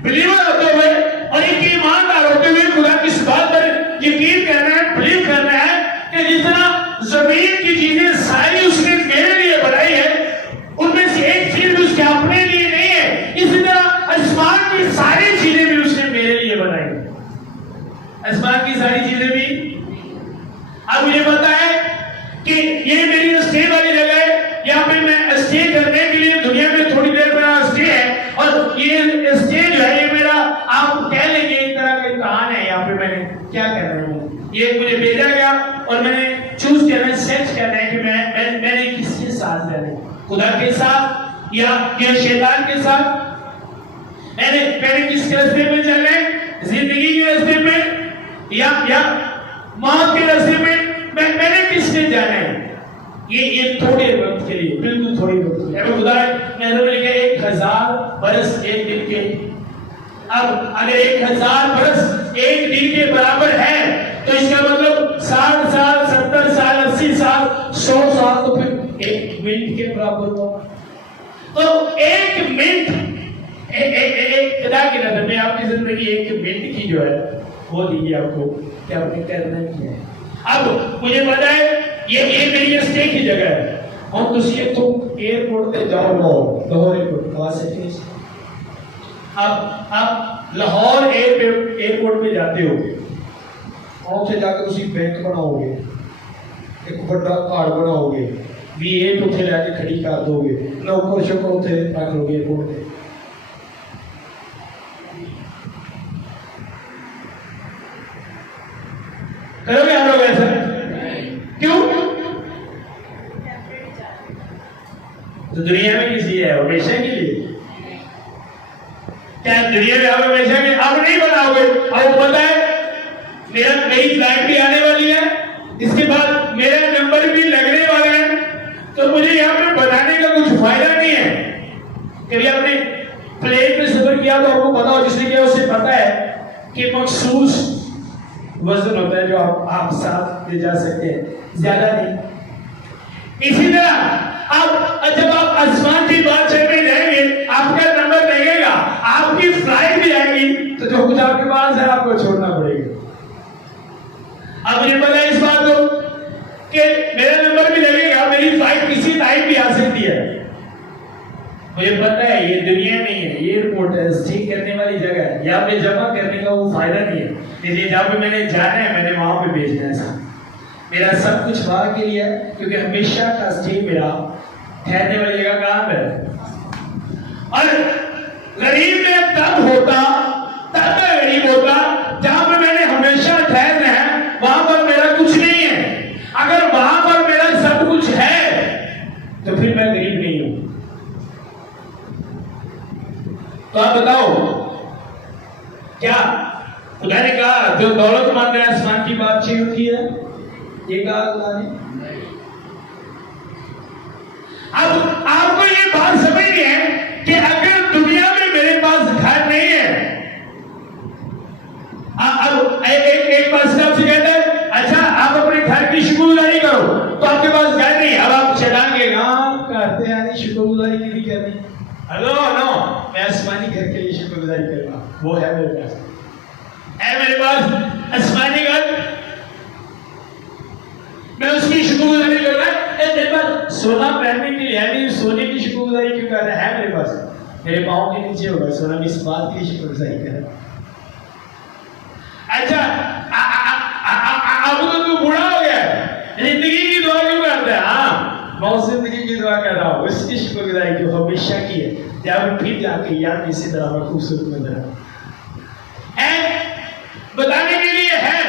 बिलीवर होते हुए और एक ईमानदार होते हुए खुदा की इस बात पर यकीन करना है, बिलीव करना है कि जितना जमीन की चीजें सारी उसने मेरे लिए बनाई है, उनमें से एक चीज भी उसके अपने लिए नहीं है, इसी तरह आसमान की सारी चीजें भी उसने मेरे लिए बनाई। आसमान की सारी चीजें भी। अब मुझे पता है कि ये मेरी स्टे वाली जगह है, यहाँ पे मैं स्टे करने के लिए दुनिया में थोड़ी देर मेरा स्टे है, और ये स्टे जो है ये मेरा, आप कह लेंगे एक तरह का इम्तिहान है। यहाँ पे मैंने क्या करना है, ये मुझे भेजा गया और मैंने चूज करना, सेट करना है कि मैंने किसके साथ रहना है, खुदा के साथ या शैतान के साथ। मैंने किस रास्ते में चलना है, जिंदगी के रास्ते में या मौत के रास्ते में, मैंने किसने जाना है? ये थोड़े वक्त के लिए, बिल्कुल थोड़े वक्त के लिए। खुदा ने लिखा 1000 बरस एक दिन के। अब अगर 1000 बरस एक दिन के बराबर है, तो इसका मतलब 60 साल, 70 साल, 80 साल, 100 साल, तो फिर एक मिनट के बराबर हुआ। तो एक मिनट एक खुदा की नजर में आपकी जिंदगी एक मिनट की जो है वो दी आपको, क्या आपने करना है। अब मुझे पता है ये मेरी स्टे की जगह है, और तुम एयरपोर्ट पे जाओ, लाहौर एयरपोर्ट वहां से आप लाहौर एयरपोर्ट पे जाते हो, वहां से जाकर उसी बैंक बनाओगे, एक बड़ा कार्ड बनाओगे, V8 उठे लाके खड़ी कर दोगे, नौकर शोकर उठे रख लोगे एयरपोर्ट पे। करोगे हम लोग ऐसा? क्यों? तो दुनिया में किस लिए है? हमेशा के लिए। क्या दुनिया में आप हमेशा के अब नहीं बनाओगे? अब पता है मेरी फ्लाइट भी आने वाली है, इसके बाद मेरा नंबर भी लगने वाला है, तो मुझे यहाँ पे बनाने का कुछ फायदा नहीं है। कभी आपने प्लेन में सफर किया तो आपको पता हो, जिसने किया उसे पता है कि मखसूस वजन होता है जो आप साथ ले जा सकते हैं, ज्यादा नहीं। इसी तरह अब जब आप आसमान की बात चल रही रहेंगे, आपका नंबर लगेगा, आपकी फ्लाइट भी आएगी, तो जो कुछ आपके पास है आपको छोड़ना पड़ेगा। अब मुझे पता है इस बात को कि मेरा नंबर भी लगेगा, मेरी फ्लाइट किसी टाइम भी आ सकती है। मुझे पता है ये दुनिया नहीं है, ये एयरपोर्ट है, स्टे करने वाली जगह है, यहाँ पे जमा करने का वो फायदा नहीं है। इसलिए जहाँ पे मैंने जाना है, मैंने वहां पे भेजना है। मेरा सब कुछ वहां के लिए है, क्योंकि हमेशा का स्टे मेरा ठहरने वाली जगह कहाँ पे है। और गरीब में तब होता, तब मैं गरीब होता जहां पे मैंने हमेशा ठहरना है, वहां पर मेरा कुछ नहीं है। अगर वहां पर मेरा सब कुछ है, तो फिर मैं गरीब नहीं हूं। तो आप बताओ, क्या खुदा ने कहा जो दौलतमंद है आसमान की बादशाही होती है? ये कहा खुदा ने। अब आपको ये बात समझनी है कि अगर दुनिया में मेरे पास घर नहीं है, अब एक पास आपसे कहता है अच्छा आप अपने घर की शुक्रगुजारी करो, तो तो आपके पास घर नहीं, अब आप शैतान के काम करते हैं नहीं, शुक्रगुजारी नहीं करनी। हेलो नो, मैं आसमानी घर के लिए शुक्रगुजारी करूंगा, वो है मेरे पास, है मेरे पास आसमानी घर, मैं उसकी शुक्रगुजारी कर रहा है। मेरे पास सोना पहनने के लिए है नहीं, सोने की शुक्रगुजारी क्यों कर रहा है? मेरे पास मेरे पाँव के नीचे होगा सोना, मैं इस बात की शुक्रगुजारी कर रहा। अच्छा अब तो तू बूढ़ा हो गया, जिंदगी की दुआ क्यों करता है? हाँ, मैं उस जिंदगी की दुआ कर रहा हूँ, उसकी शुक्रगुजारी जो हमेशा की है, जब फिर जाके यार इसी तरह मैं खूबसूरत नजर है, बताने के लिए है,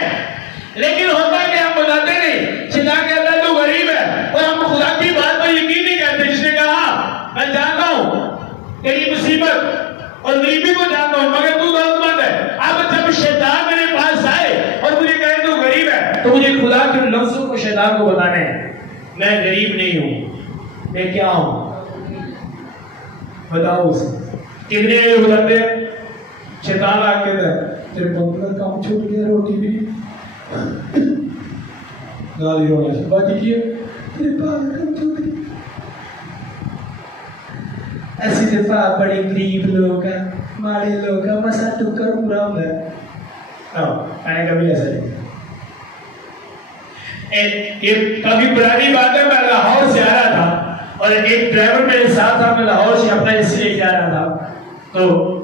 लेकिन होता है कि हम बताते नहीं। शैतान कहता है तू गरीब है, और हम खुदा की बात पर यकीन नहीं करते। जिसने कहा मैं जानता हूँ तेरी मुसीबत और गरीबी को जानता हूँ, मगर तू दौलतमंद है। अब जब शैतान मेरे पास आए और मुझे कहे तू गरीब है, तो मुझे खुदा के लफ्जों को शैतान को बताने हैं, मैं गरीब नहीं हूँ, मैं क्या हूँ? बताओ उसे। कितने लोग बताते शैतान आके तेरे बंगला काम छूट गया, रोटी भी गाली होना बाकी किए, तेरे पास काम छूट गया। ऐसी दफा बड़े गरीब लोग हैं, माड़े लोग हैं, मसा टुकर पूरा होता है। मैंने कभी ऐसा नहीं, ये काफी पुरानी बात है। मैं लाहौर से आ रहा था और एक ड्राइवर मेरे साथ था, मैं लाहौर से अपना एसी लेके आ रहा था, तो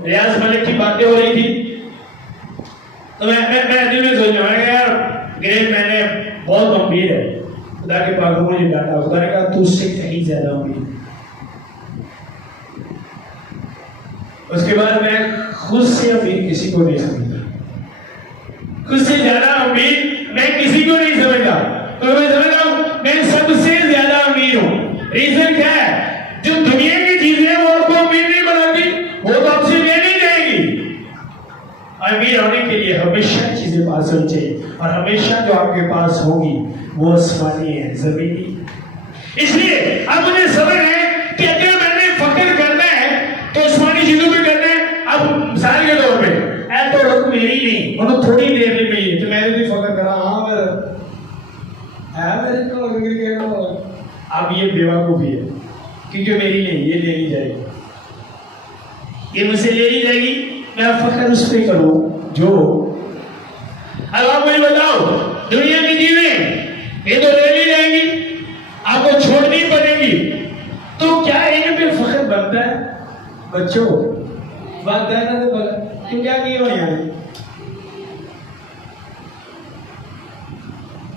रियाज मलिक की बातें हो रही थी, तो मैं दिल में सोच रहा यार ग्रेट, मैंने बहुत गंभीर है, खुदा के पास मुझे डांटा, खुदा ने कहा तू उससे कहीं ज्यादा अमीर। उसके बाद मैं खुद से अमीर किसी को नहीं समझता, खुद से ज्यादा अमीर मैं किसी को नहीं समझता, तो मैं समझता हूं मैं सबसे ज्यादा अमीर हूं। रीजन क्या है? जो दुनिया की चीजें वो आपको अमीर नहीं बनाती, वो तो आपसे लेनी जाएगी। अमीर होने के लिए हमेशा चीजें पास होनी चाहिए, और हमेशा जो आपके पास होगी वो आसमानी है, जमीनी। इसलिए अब मुझे समझ है कि अगर मैंने फख्र करना है तो आसमानी चीजों पे करना है। अब मिसाल के तौर पे तो रुक मेरी नहीं, उन्होंने थोड़ी देर में ही तो मैंने भी फख्र करा, हाँ मेरे को अब ये बेवकूफी है, क्योंकि मेरी नहीं, ये लेनी जाएगी, ये मुझसे लेनी जाएगी, मैं फख्र उस पर करूं जो। अब आप मुझे बताओ, दुनिया की चीजें ये तो ले ली जाएंगी, आपको छोड़नी पड़ेगी, तो क्या इन पे फख्र बनता है? बच्चों बात है ना, तो बोला तुम क्या किए हो यहाँ,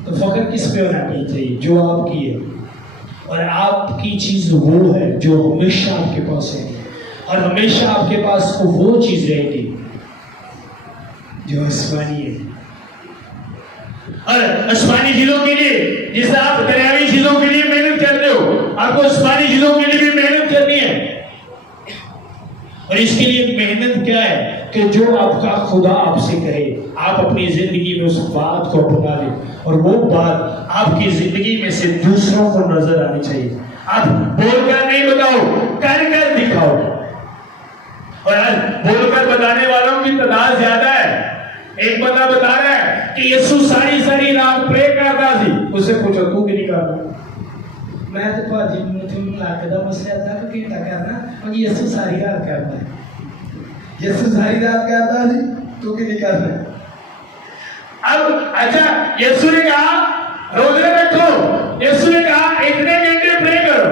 तो फख्र किस पे होना चाहिए? जो आपकी है, और आपकी चीज वो है जो हमेशा आपके पास है, और हमेशा आपके पास वो चीज रहेगी जो आसमानी है। और आसमानी चीजों के लिए, जैसे आप दुनियावी चीजों के लिए मेहनत करते हो, आपको आसमानी चीजों के लिए भी मेहनत करनी है। और इसके लिए मेहनत क्या है कि जो आपका खुदा आपसे कहे, आप अपनी जिंदगी में उस बात को अपना लें, और वो बात आपकी जिंदगी में से दूसरों को नजर आनी चाहिए। आप बोलकर नहीं बताओ, कर कर दिखाओ। और आज बोलकर बताने वालों की तादाद ज्यादा है। एक बंदा बता रहा है कि यीशु सारी सारी रात प्रे करता थी, उससे पूछो तू भी नहीं करता? मैं तो भाजी मुझे लगता मुझसे आता है कि क्या करना, और यीशु सारी रात करता है, यीशु सारी रात करता थी, तू भी नहीं करना। अब अच्छा, यीशु ने कहा रोजे रखो, यीशु ने कहा इतने घंटे प्रे करो,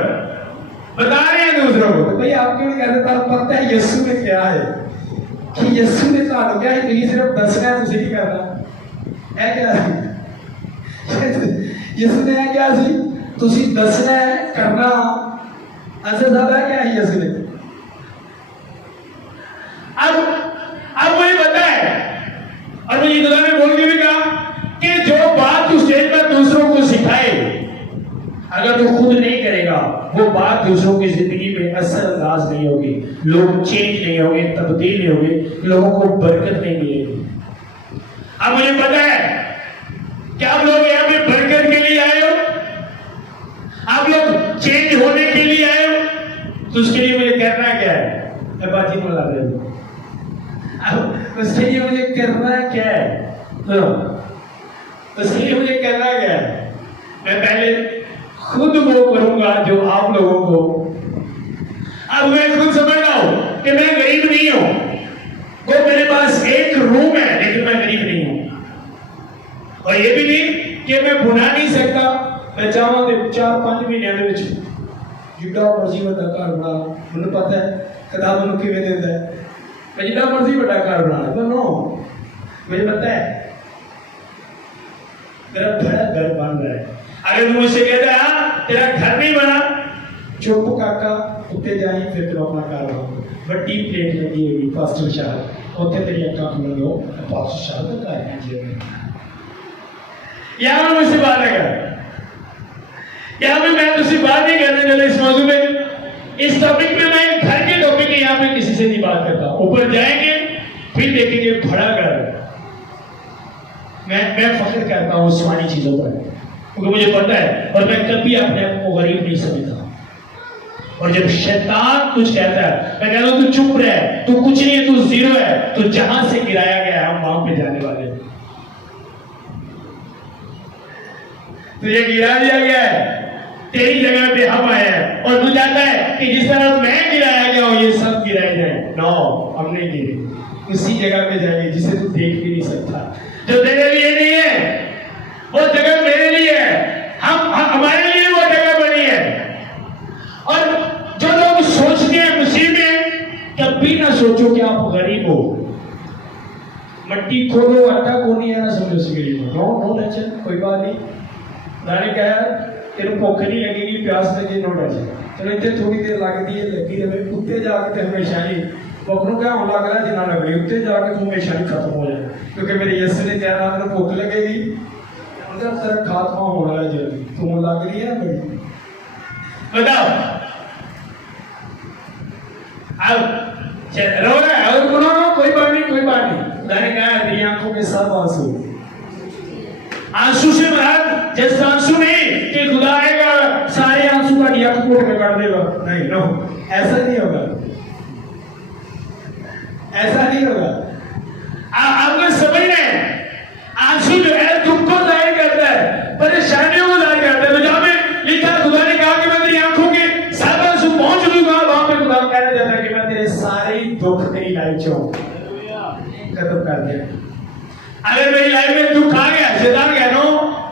बता रहे हैं दूसरों को, तो भाई आप क्यों नहीं करते? पता है यीशु ने क्या है, कि यीशु ने तो क्या है, तो सिर्फ दसना है, तुझे नहीं करना है क्या? यीशु ने क्या सी तुझे दसना है, करना ऐसे ज्यादा क्या है यीशु ने? अब मुझे पता है, और मुझे खुदा ने बोल के भी कहा कि जो बात तू स्टेज पर दूसरों को सिखाए, अगर तू खुद नहीं करेगा, वो बात दूसरों की जिंदगी में असरअंदाज नहीं होगी, लोग चेंज नहीं होंगे, तब्दील नहीं होंगे, लोगों को बरकत नहीं मिलेगी। अब मुझे पता है कि आप लोग यहाँ पे बरकत के लिए आए हो, आप लोग चेंज होने के लिए आए हो, तो उसके लिए मुझे करना क्या है? मैं बात ही बोला रहा हूँ। अब उसके लिए मुझे करना क्या है? तो उसके लिए मुझे करना क्या है? मैं पहले खुद वो करूंगा जो आप लोगों को। अब मैं खुद समझ रहा हूं कि मैं गरीब नहीं हूं, वो मेरे पास एक रूम है लेकिन मैं गरीब नहीं हूं। और ये भी नहीं कि मैं बुना नहीं सकता, मैं चाहूं तो 4-5 महीने में जितना मर्जी बड़ा घर बना, मुझे पता है कदा मैं किवें देता है, मैं जितना मर्जी बड़ा घर बना नो, मुझे पता है मेरा बड़ा घर बन रहा है। अगर तू मुझसे कहता है हाँ तेरा घर नहीं बना, चुप काका उत्ते जाई, फिर तू अपना घर बना। बड़ी प्लेट लगी होगी पास्टर शाह, उत्ते तेरी अक्का खुल गयो, पास्टर शाह का घर है जी। यहाँ मुझसे बात है कर, यहाँ पे मैं तुझसे बात नहीं करने वाला इस मौजूद में, इस टॉपिक में मैं घर के टॉपिक में यहाँ पे किसी से नहीं बात करता। ऊपर जाएंगे फिर देखेंगे बड़ा घर। मैं फख्र करता हूँ स्वानी चीजों पर, क्योंकि मुझे पता है और मैं कभी अपने आप को गरीब नहीं समझता। और जब शैतान कुछ कहता है, मैं कहता हूँ तू चुप रह, तू कुछ नहीं है, तू जीरो है, तो जहां से गिराया गया हम वहां पे जाने वाले हैं। तुझे गिरा दिया गया है, तेरी जगह पे हम आए हैं, और तू चाहता है कि जिस तरह मैं गिराया गया हूं ये सब गिराए जाए। नो, हम नहीं गिरे, उसी जगह पे जाएंगे जिसे तू देख भी नहीं सकता, जो तेरे लिए नहीं है वो जगह मेरे लिए है। हमारे लिए वो जगह बनी है। और जो लोग सोचते हैं मसीह में, कभी ना सोचो कि आप गरीब हो। मट्टी खोदो आटा को नहीं है ना समझो से गरीब हो। नो टेंशन, कोई बात नहीं। नानी कहा तेरे भुख नहीं लगेगी, प्यास लगे, नो टेंशन, चलो इतने थोड़ी देर लगती है, लगी रहे, उत्ते जाके हमेशा नहीं भुख क्या होने लग रहा जिन्ना लग रही, उत्ते जाके तू हमेशा नहीं खत्म हो जाए, क्योंकि मेरे यीशु ने कहा ना भुख लगेगी, तेरा खात्मा होना है जल्दी, तू लग रही है बड़ी। बताओ अब रो रहा है और कोई बात नहीं, कोई बात नहीं। मैंने कहा तेरी आंखों के सब आंसू, आंसू से मराद जैसे आंसू नहीं कि खुदा आएगा सारे आंसू का ढिया कोट में कर देगा, नहीं, नो, ऐसा नहीं होगा, ऐसा नहीं होगा। आपको समझ रहे हैं, आंसू जो है दुख को जाहिर करता है, परेशानियों को जाहिर करता है। तो जहां पे लिखा खुदा ने कहा कि मैं तेरी आंखों के सब आंसू पहुंच लूंगा, वहां पे खुदा कहने जाता है कि मैं तेरे सारे दुख तेरी लाइफ से खत्म कर दिया। अगर मेरी लाइफ में दुख आ गया, शैतान कह नो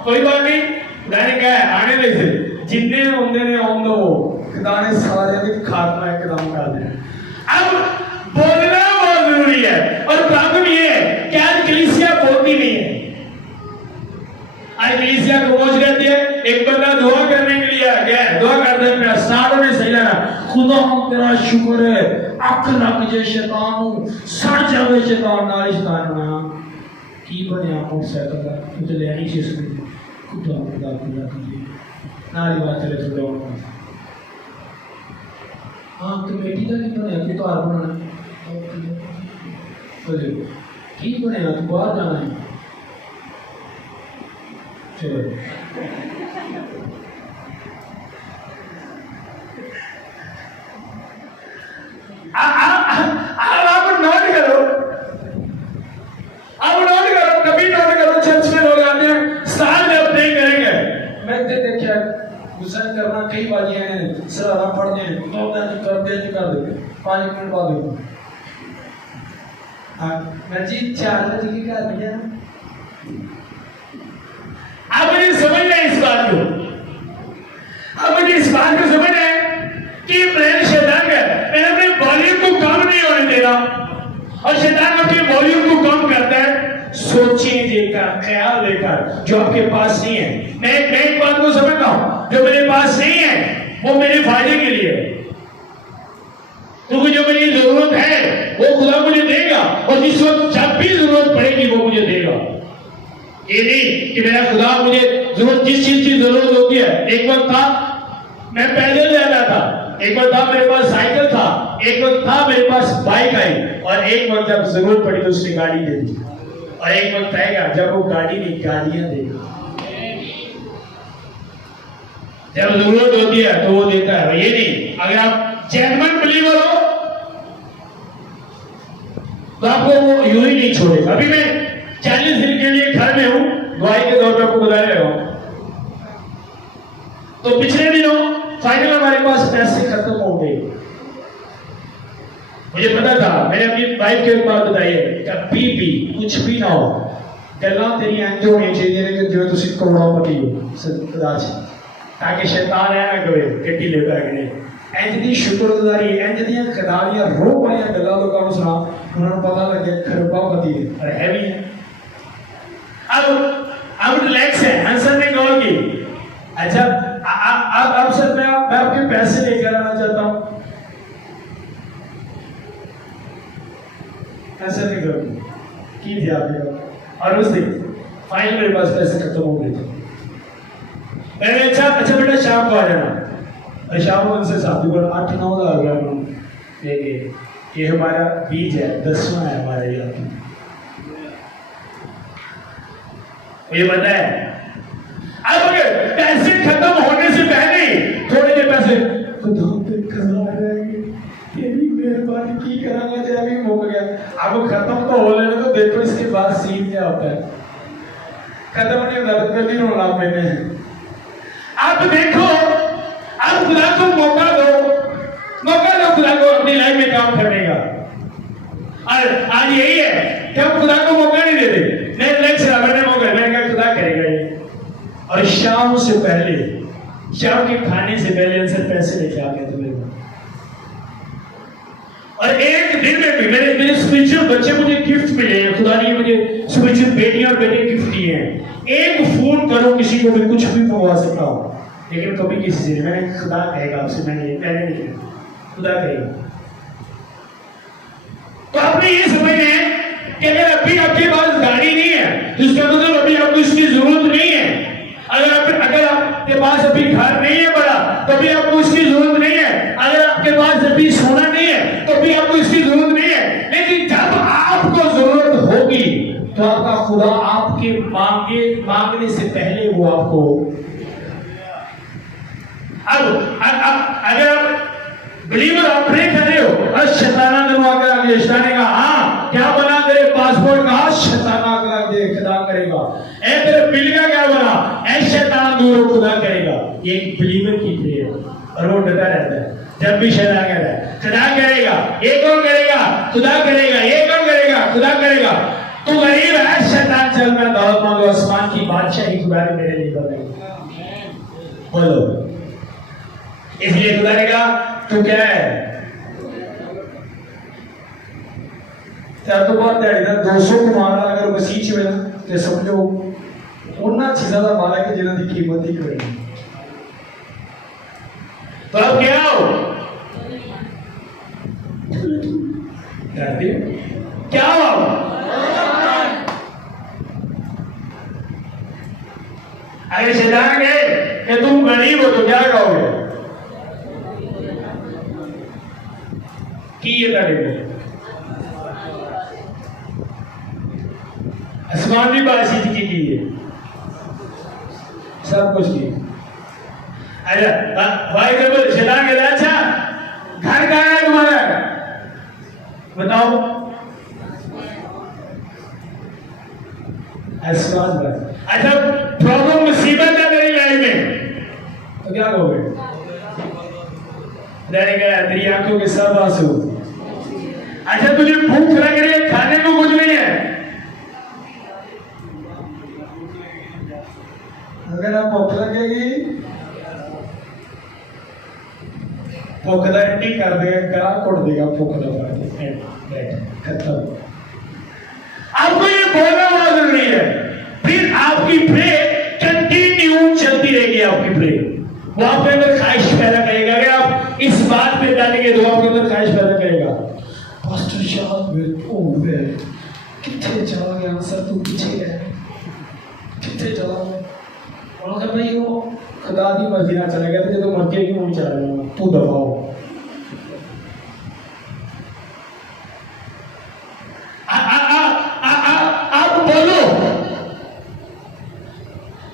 कोई बात नहीं, खुदा ने कहा आने दे से जितने होंगे ने हों दो, खुदा ने सारे के खात्मा एकदम कर दिया। अब बोलना बहुत जरूरी है, और प्रॉब्लम ये है कि आज कलीसिया बोलती नहीं है। आज कलीसिया को पहुंच करती है, एक बंदा दुआ करने के लिए आ गया, दुआ करते हैं मेरा सारों ने सही लगा, खुदा तेरा शुक्र है, अख लग जे शैतान सड़ जावे शैतान नाल शैतान बना की बने आपको साइकिल का तो ले नहीं से खुदा खुदा खुदा नाली बात चले तो हाँ कमेटी का नहीं बने कि तो आर बनाना ठीक बनेगा, तू बाहर जाना है, चलो आप नोट करो, कभी नोट करो, चर्च में लोग आते हैं साल में अब नहीं करेंगे। मैं देखिए गुस्सा करना, कई बाजियां हैं, सरारा पढ़ते हैं, 2 दिन कर देते 5 मिनट बाद मैं जी 4 बजे की घर में जाना। आप मुझे समझ रहे इस बात को, आप मुझे इस बात को समझ रहे कि प्रेम शैतान का मैंने अपने वॉल्यूम को कम नहीं होने देना, और शैतान अपने वॉल्यूम को कम करता है सोचिए लेकर, ख्याल लेकर जो आपके पास नहीं है। मैं एक बात को समझता हूं, जो मेरे पास नहीं है वो मेरे फायदे के लिए है, क्योंकि जो मेरी जरूरत है वो खुदा मुझे देगा, और जिस वक्त जब भी जरूरत पड़ेगी वो मुझे देगा। ये नहीं कि मेरा खुदा मुझे जरूरत जिस चीज की जरूरत होती है। एक वक्त था मैं पैदल जाता था, एक वक्त था मेरे पास साइकिल था, एक वक्त था मेरे पास बाइक आई, और एक वक्त जब जरूरत पड़ी तो उसने गाड़ी दे दी, और एक वक्त आएगा जब वो गाड़ी नहीं गाड़ियां देगा। जब जरूरत होती है तो वो देता है। ये नहीं अगर आप जेन्युइन बिलीवर हो तो आपको वो यूं ही नहीं छोड़ेगा। अभी मैं 40 दिन के लिए घर में हूं, गवाही के तौर पर आपको बता रहा हूं। तो पिछले दिनों फाइनल हमारे पास पैसे खत्म हो गए। मुझे पता था, मैंने अपनी वाइफ को एक बात बताई है, कभी भी कुछ भी ना हो, गल्लां तेरी इंज होनी चाहिए कि जो तुसी करोड़पति हो सदाच, ताकि शैतान है ना कहे कि ढीले पै गए। इंज दी शुक्रगुजारी, इंज दी खदारियां रोह वाली गल्लां लोगों को सुना, उन्हें पता लगे खरबापति है और है भी है। अब रिलैक्स है। आंसर ने कहा कि अच्छा अब सर मैं आपके पैसे लेकर आना चाहता हूं। आंसर नहीं करोगे की थी आपके, और उस दिन फाइनल मेरे पास पैसे खत्म हो गए थे। मैंने अच्छा बेटा शाम को आ जाना, और शाम को उनसे साथी पर 8-9 हज़ार लेंगे। ये हमारा बीज है, 10वां है हमारे यहाँ। ये पता है अब अगर पैसे खत्म होने से पहले थोड़े जे पैसे खुदा पे खजा रहेंगे, तेरी मेहरबानी की करांगा जब भी मुक गया। अब खत्म तो हो लेने तो देखो इसके बाद सीन क्या होता है। खत्म नहीं होता तो कभी रोना मैंने। अब देखो, अब खुदा को मौका दो खुदा को अपनी लाइफ में काम करने का। और आज यही है कि हम खुदा को मौका नहीं देते। नहीं लेक्चर मैंने मौका, मैंने कहा खुदा करेगा ये। और शाम से पहले, शाम के खाने से पहले उनसे पैसे लेके आ गए थे मेरे को। और एक दिन में भी मेरे स्पिरिचुअल बच्चे मुझे गिफ्ट मिले हैं, खुदा ने मुझे स्पिरिचुअल बेटियां और बेटे गिफ्ट दिए हैं। एक फोन करो किसी को, मैं कुछ भी मंगवा सकता हूँ, लेकिन कभी किसी से नहीं। मैंने खुदा कहेगा आपसे, मैंने नहीं किया, खुदा कहेगा। तो आपने ये समझना है कि अगर अभी आपके पास गाड़ी नहीं है तो इसका मतलब अभी आपको इसकी जरूरत नहीं है। अगर आपके पास अभी घर नहीं है बड़ा तो अभी आपको इसकी जरूरत नहीं है। अगर आपके पास अभी सोना नहीं है तो अभी आपको इसकी जरूरत नहीं है। लेकिन जब आपको जरूरत होगी तो आपका खुदा आपके मांगने से पहले वो आपको। अब अगर बिलीवर आप प्रे कर रहे हो और शैताना आगे शैतान का हाँ क्या बना तेरे पासपोर्ट का, शैताना खुदा करेगा। ए तेरे बिल का क्या बना, ए शैतान दूर खुदा करेगा। ये एक बिलीवर की प्रेयर, और वो डटा रहता है जब भी शैतान कहता है खुदा करेगा, ये कौन करेगा, खुदा करेगा, ये कौन करेगा, खुदा करेगा। तू गरीब है, शैतान चल मैं दौलत मांगो, आसमान की बादशाही खुदा ने मेरे लिए बनाई। बोलो, इसलिए खुदा ने कहा तू क्या है, तो बहुत दैडी 200 कमाना अगर मसीह च मिला तो समझो उन्ना चीज़ों का मालिक है जिन्हों की कीमत ही कोई नहीं। तो अब क्या हो क्या हो, अगर शैतान कहे कि तुम गरीब हो तो क्या कहोगे कि ये करेंगे। आसमानी बातचीत की है, सब कुछ की। अच्छा भाई जब शैतान कहता है अच्छा घर कहाँ है तुम्हारा, बताओ। आसमान पर। अच्छा प्रॉब्लम मुसीबत है तेरी लाइफ में तो क्या कहोगे, तेरी आंखों के सब आंसू। अच्छा तुझे भूख लग रही है, खाने को कुछ नहीं है, अगर आप भूख लगेगी भूख का एंटी कर देगा, गला घुट देगा भूख का खत्म। आपको ये बोलना बहुत जरूरी है। फिर आपकी प्रे कंटिन्यू चलती रहेगी, आपकी प्रे वो आपके अंदर ख्वाहिश पैदा करेगा। अगर आप इस बात पे डालेंगे तो आपके अंदर ख्वाहिश पैदा करेगा। पास्टर शाह कितने चला गया सर, तू पीछे है, कितने चला गया। और भाई वो खुदा की मर्जी ना चला गया तो मर्जी की नहीं चला गया, तू दबाओ। आप बोलो,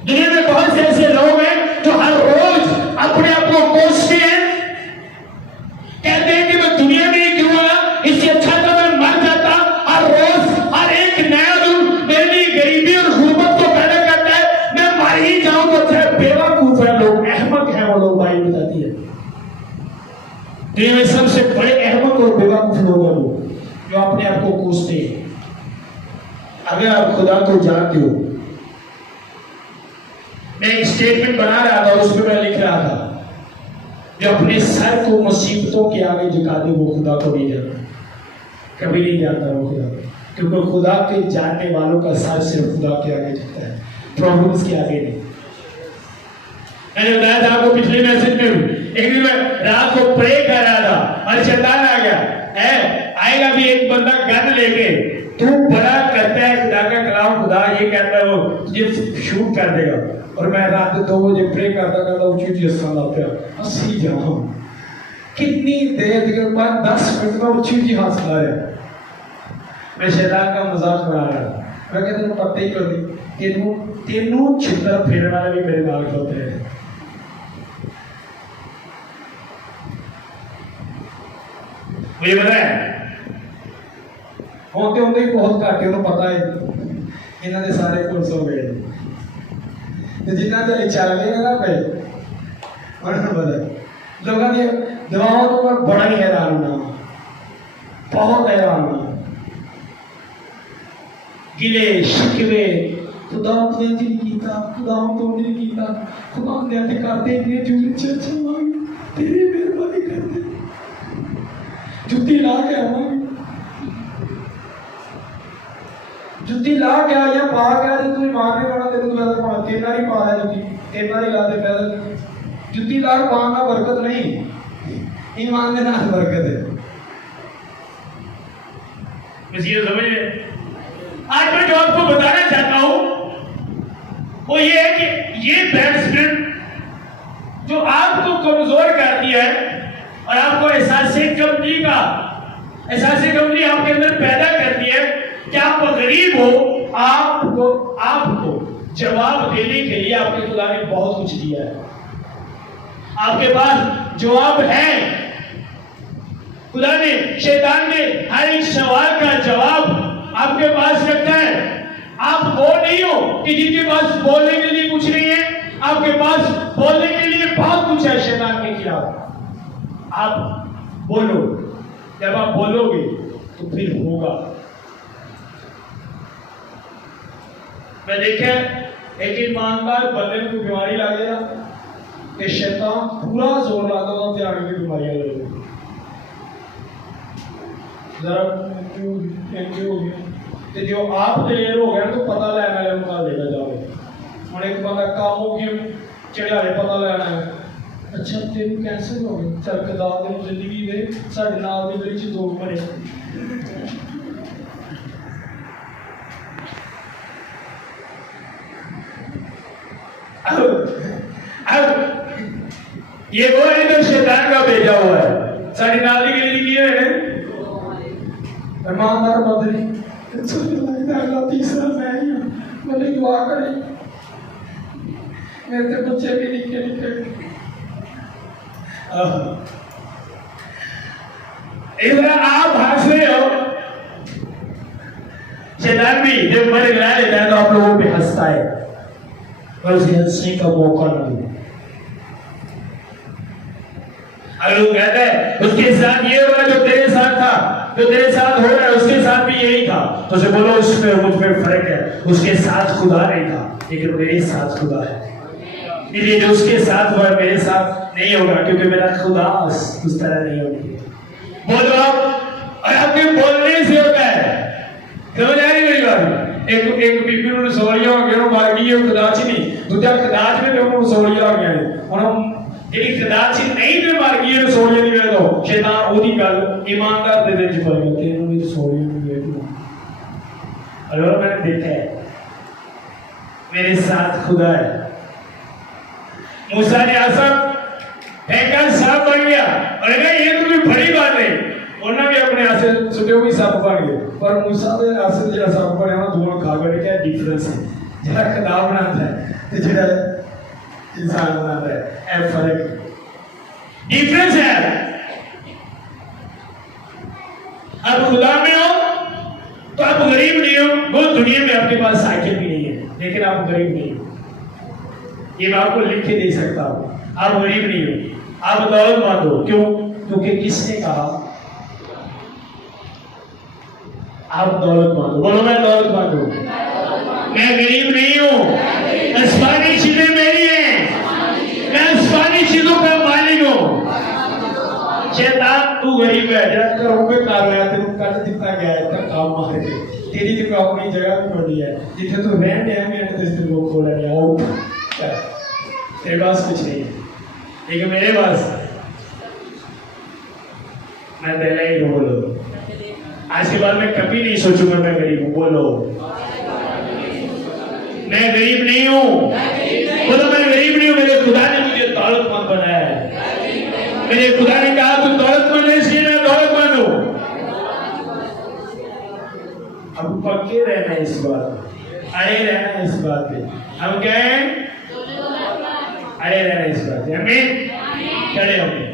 दुनिया में बहुत से ऐसे लोग हैं जो हर रोज अपने आप को कोसते हैं, कहते हैं कि मैं दुनिया में ही क्यों आया, इससे अच्छा तो मैं मर जाता। हर रोज हर एक नया दिन मेरे लिए गरीबी और गुर्बत को पैदा करता है, मैं मर ही जाऊं तो अच्छा। बेवकूफ है लोग, अहमक है कामयाब लोग बाइबल बताती है। दुनिया में सबसे बड़े अहमक और बेवकूफ लोग हैं वो, जो अपने आप को कोसते हैं। अगर आप खुदा को जानते हो, मैं एक स्टेटमेंट बना रहा था, उसमें मैं लिख रहा था, जो अपने सर को मुसीबतों के आगे झुका दे वो खुदा को नहीं जानता, कभी नहीं जानता वो खुदा को, क्योंकि खुदा के जानने वालों का सर सिर्फ खुदा के आगे झुकता है, प्रॉब्लम्स के आगे नहीं। मैंने बताया था आपको पिछले मैसेज में, एक दिन मैं रात को प्रे कर रहा था और शैतान आ गया है, आएगा भी एक बंदा गन लेके, तू बड़ा करता है खुदा का कलाम, खुदा ये कहता है वो तुझे शूट कर देगा। और मैं रात 2 बजे प्रे करता करता ऊंची हंसना पिया, हंसी जाऊं कितनी देर के बाद 10 मिनट में ऊंची हंस रहा है। मैं शैतान का मजाक बना रहा था, मैं कहता हूं पता ही कर दी तेनू छितर फेरने वाले भी मेरे नाल होते हैं। मुझे पता है होते होते ही बहुत घाटे उन्हें पता है इन्होंने सारे कोर्स हो गए, तो जिन्ना दे चल गए ना पे उन्हें पता लोगों ने दवाओं तो मैं बड़ा ही हैरान होना, बहुत हैरान होना, गिले शिकवे, खुदा ने नहीं कीता, खुदा तो नहीं कीता, खुदा ने अपने करते इतने जुड़े चर्चा मांगी, तेरी मेहरबानी करते जुत्ती ला के आवांगे, जुत्ती ला के आया पा के आज तू मारने वाला तेरे को ज्यादा पा तेरा ही पा है जुत्ती तेरा ही ला दे पैदल जुत्ती ला के पाना बरकत नहीं, ईमान में ना बरकत है। ये समझ आज मैं जो आपको बताना चाहता हूं वो ये है कि ये बैड स्पिरिट जो आपको कमजोर करती है और आपको एहसास कमजोरी आपके अंदर पैदा करती है कि आप गरीब हो, आपको जवाब देने के लिए आपके खुदा ने बहुत कुछ दिया है, आपके पास जवाब है। खुदा ने, शैतान ने हर एक सवाल का जवाब आपके पास रखा है। आप वो नहीं हो कि जिनके पास बोलने के लिए कुछ नहीं है, आपके पास बोलने के लिए बहुत कुछ है शैतान के खिलाफ। आप बोलो, जब आप बोलोगे तो फिर होगा। मैं देखा एक ईमानदार बंदे को बीमारी लग गया कि शैतान पूरा जोर लाता था ध्यान की बीमारियां लग गई, जरा क्यों हो गया तो जो आप क्लियर हो गया तो पता लेना है उनका लेकर जाओगे। और एक बंदा काम हो गया चढ़िया पता लेना है, अच्छा तेन कैंसर हो गया, चल खुदा तेन जिंदगी दे साडे नाल दे विच दो बने। अब ये वो है जो शैतान का भेजा हुआ है, साडी नाल दी जिंदगी है ईमानदार बदली अल्लाह तीसरा मैं ही हूं, बोले दुआ करें मेरे तो बच्चे भी निके निके आप हंस रहे हो, शैतान भी जब मर गिरा लेता है तो आप लोगों पे हंसता है और उसे हंसने का मौका ना दे। अगर लोग कहते हैं उसके साथ ये हुआ जो तेरे साथ था, जो तेरे साथ हो रहा है उसके साथ भी यही था, तो उसे बोलो उसमें मुझ में फर्क है, उसके साथ खुदा नहीं था लेकिन मेरे साथ खुदा है, इसलिए जो उसके साथ हुआ मेरे साथ नहीं होगा क्योंकि मेरा खुदा उस तरह नहीं होगी। बोलो आप, और आपके बोलने से होता है, समझ आ रही मेरी बात? एक बीबी ਨੂੰ ਰਸੋਲੀਆਂ ਹੋ ਗਿਆ, ਮਰ ਗਈ ਉਹ ਖਦਾਚ ਨਹੀਂ, ਦੂਜਾ ਖਦਾਚ ਨੇ ਉਹਨੂੰ ਰਸੋਲੀਆਂ ਹੋ ਗਿਆ ਨੇ, ਹੁਣ ਜਿਹੜੀ ਖਦਾਚ ਨਹੀਂ ਤੇ ਮਰ ਗਈ ਰਸੋਲੀਆਂ ਦੀ ਵੇਲੇ ਤੋਂ ਸ਼ੈਤਾਨ ਉਹਦੀ ਗੱਲ ईमानदार ਦੇ ਦਿਲ 'ਚ ਪਾ ਗਿਆ ਕਿ ਇਹਨੂੰ ਵੀ ਰਸੋਲੀਆਂ ਨੂੰ ਵੇਖ ਲਓ। और मैंने देखा है मेरे साथ खुदा है। मूसा ने आसा फेंका, सांप बन गया और ये तो कोई बड़ी बात नहीं, उन्होंने भी अपने आसे सुटे भी सांप बन गए, पर मूसा के आसे जो सांप बने ना दोनों खा गए। क्या डिफरेंस है? जरा खुदा बनाता है तो जरा इंसान बनाता है, ऐ फर्क डिफरेंस है। अब खुदा में हो तो आप गरीब नहीं हो, वो दुनिया में आपके पास साइकिल भी नहीं है लेकिन आप गरीब नहीं हो, ये मैं आपको लिख के दे सकता हूं। आप गरीब नहीं हो, आप दौलतमंद हो। क्यों? क्योंकि किसने कहा आप दौलतमंद हो? बोलो मैं दौलतमंद हूं, मैं गरीब नहीं हूं। आसमानी चीजें मेरी हैं, मैं आसमानी चीजों का मालिक हूं। शैतान तू गरीब है, जरा करों पे कर रहा है, तेरे कल दिखता गया है तक काम मार के तेरी तो अपनी जगह भी खोली है जिथे तू रहने है, मैंने तो तेरे को खोला नहीं। आओ तेरे पास कुछ नहीं है, लेकिन मेरे पास मैं पहले ही बोलो, आज के बाद मैं कभी नहीं सोचूंगा मैं गरीब हूं। बोलो मैं गरीब नहीं हूं, बोलो मैं गरीब नहीं हूं। मेरे खुदा ने मुझे दौलतमंद बनाया है, मेरे खुदा ने कहा तू दौलतमंद है इसलिए मैं दौलतमंद हूं। हम पक्के रहना है इस बात, अड़े रहना है इस बात पे। हम क्या है? अड़े रहना है इस बात पे। हमें खड़े होंगे।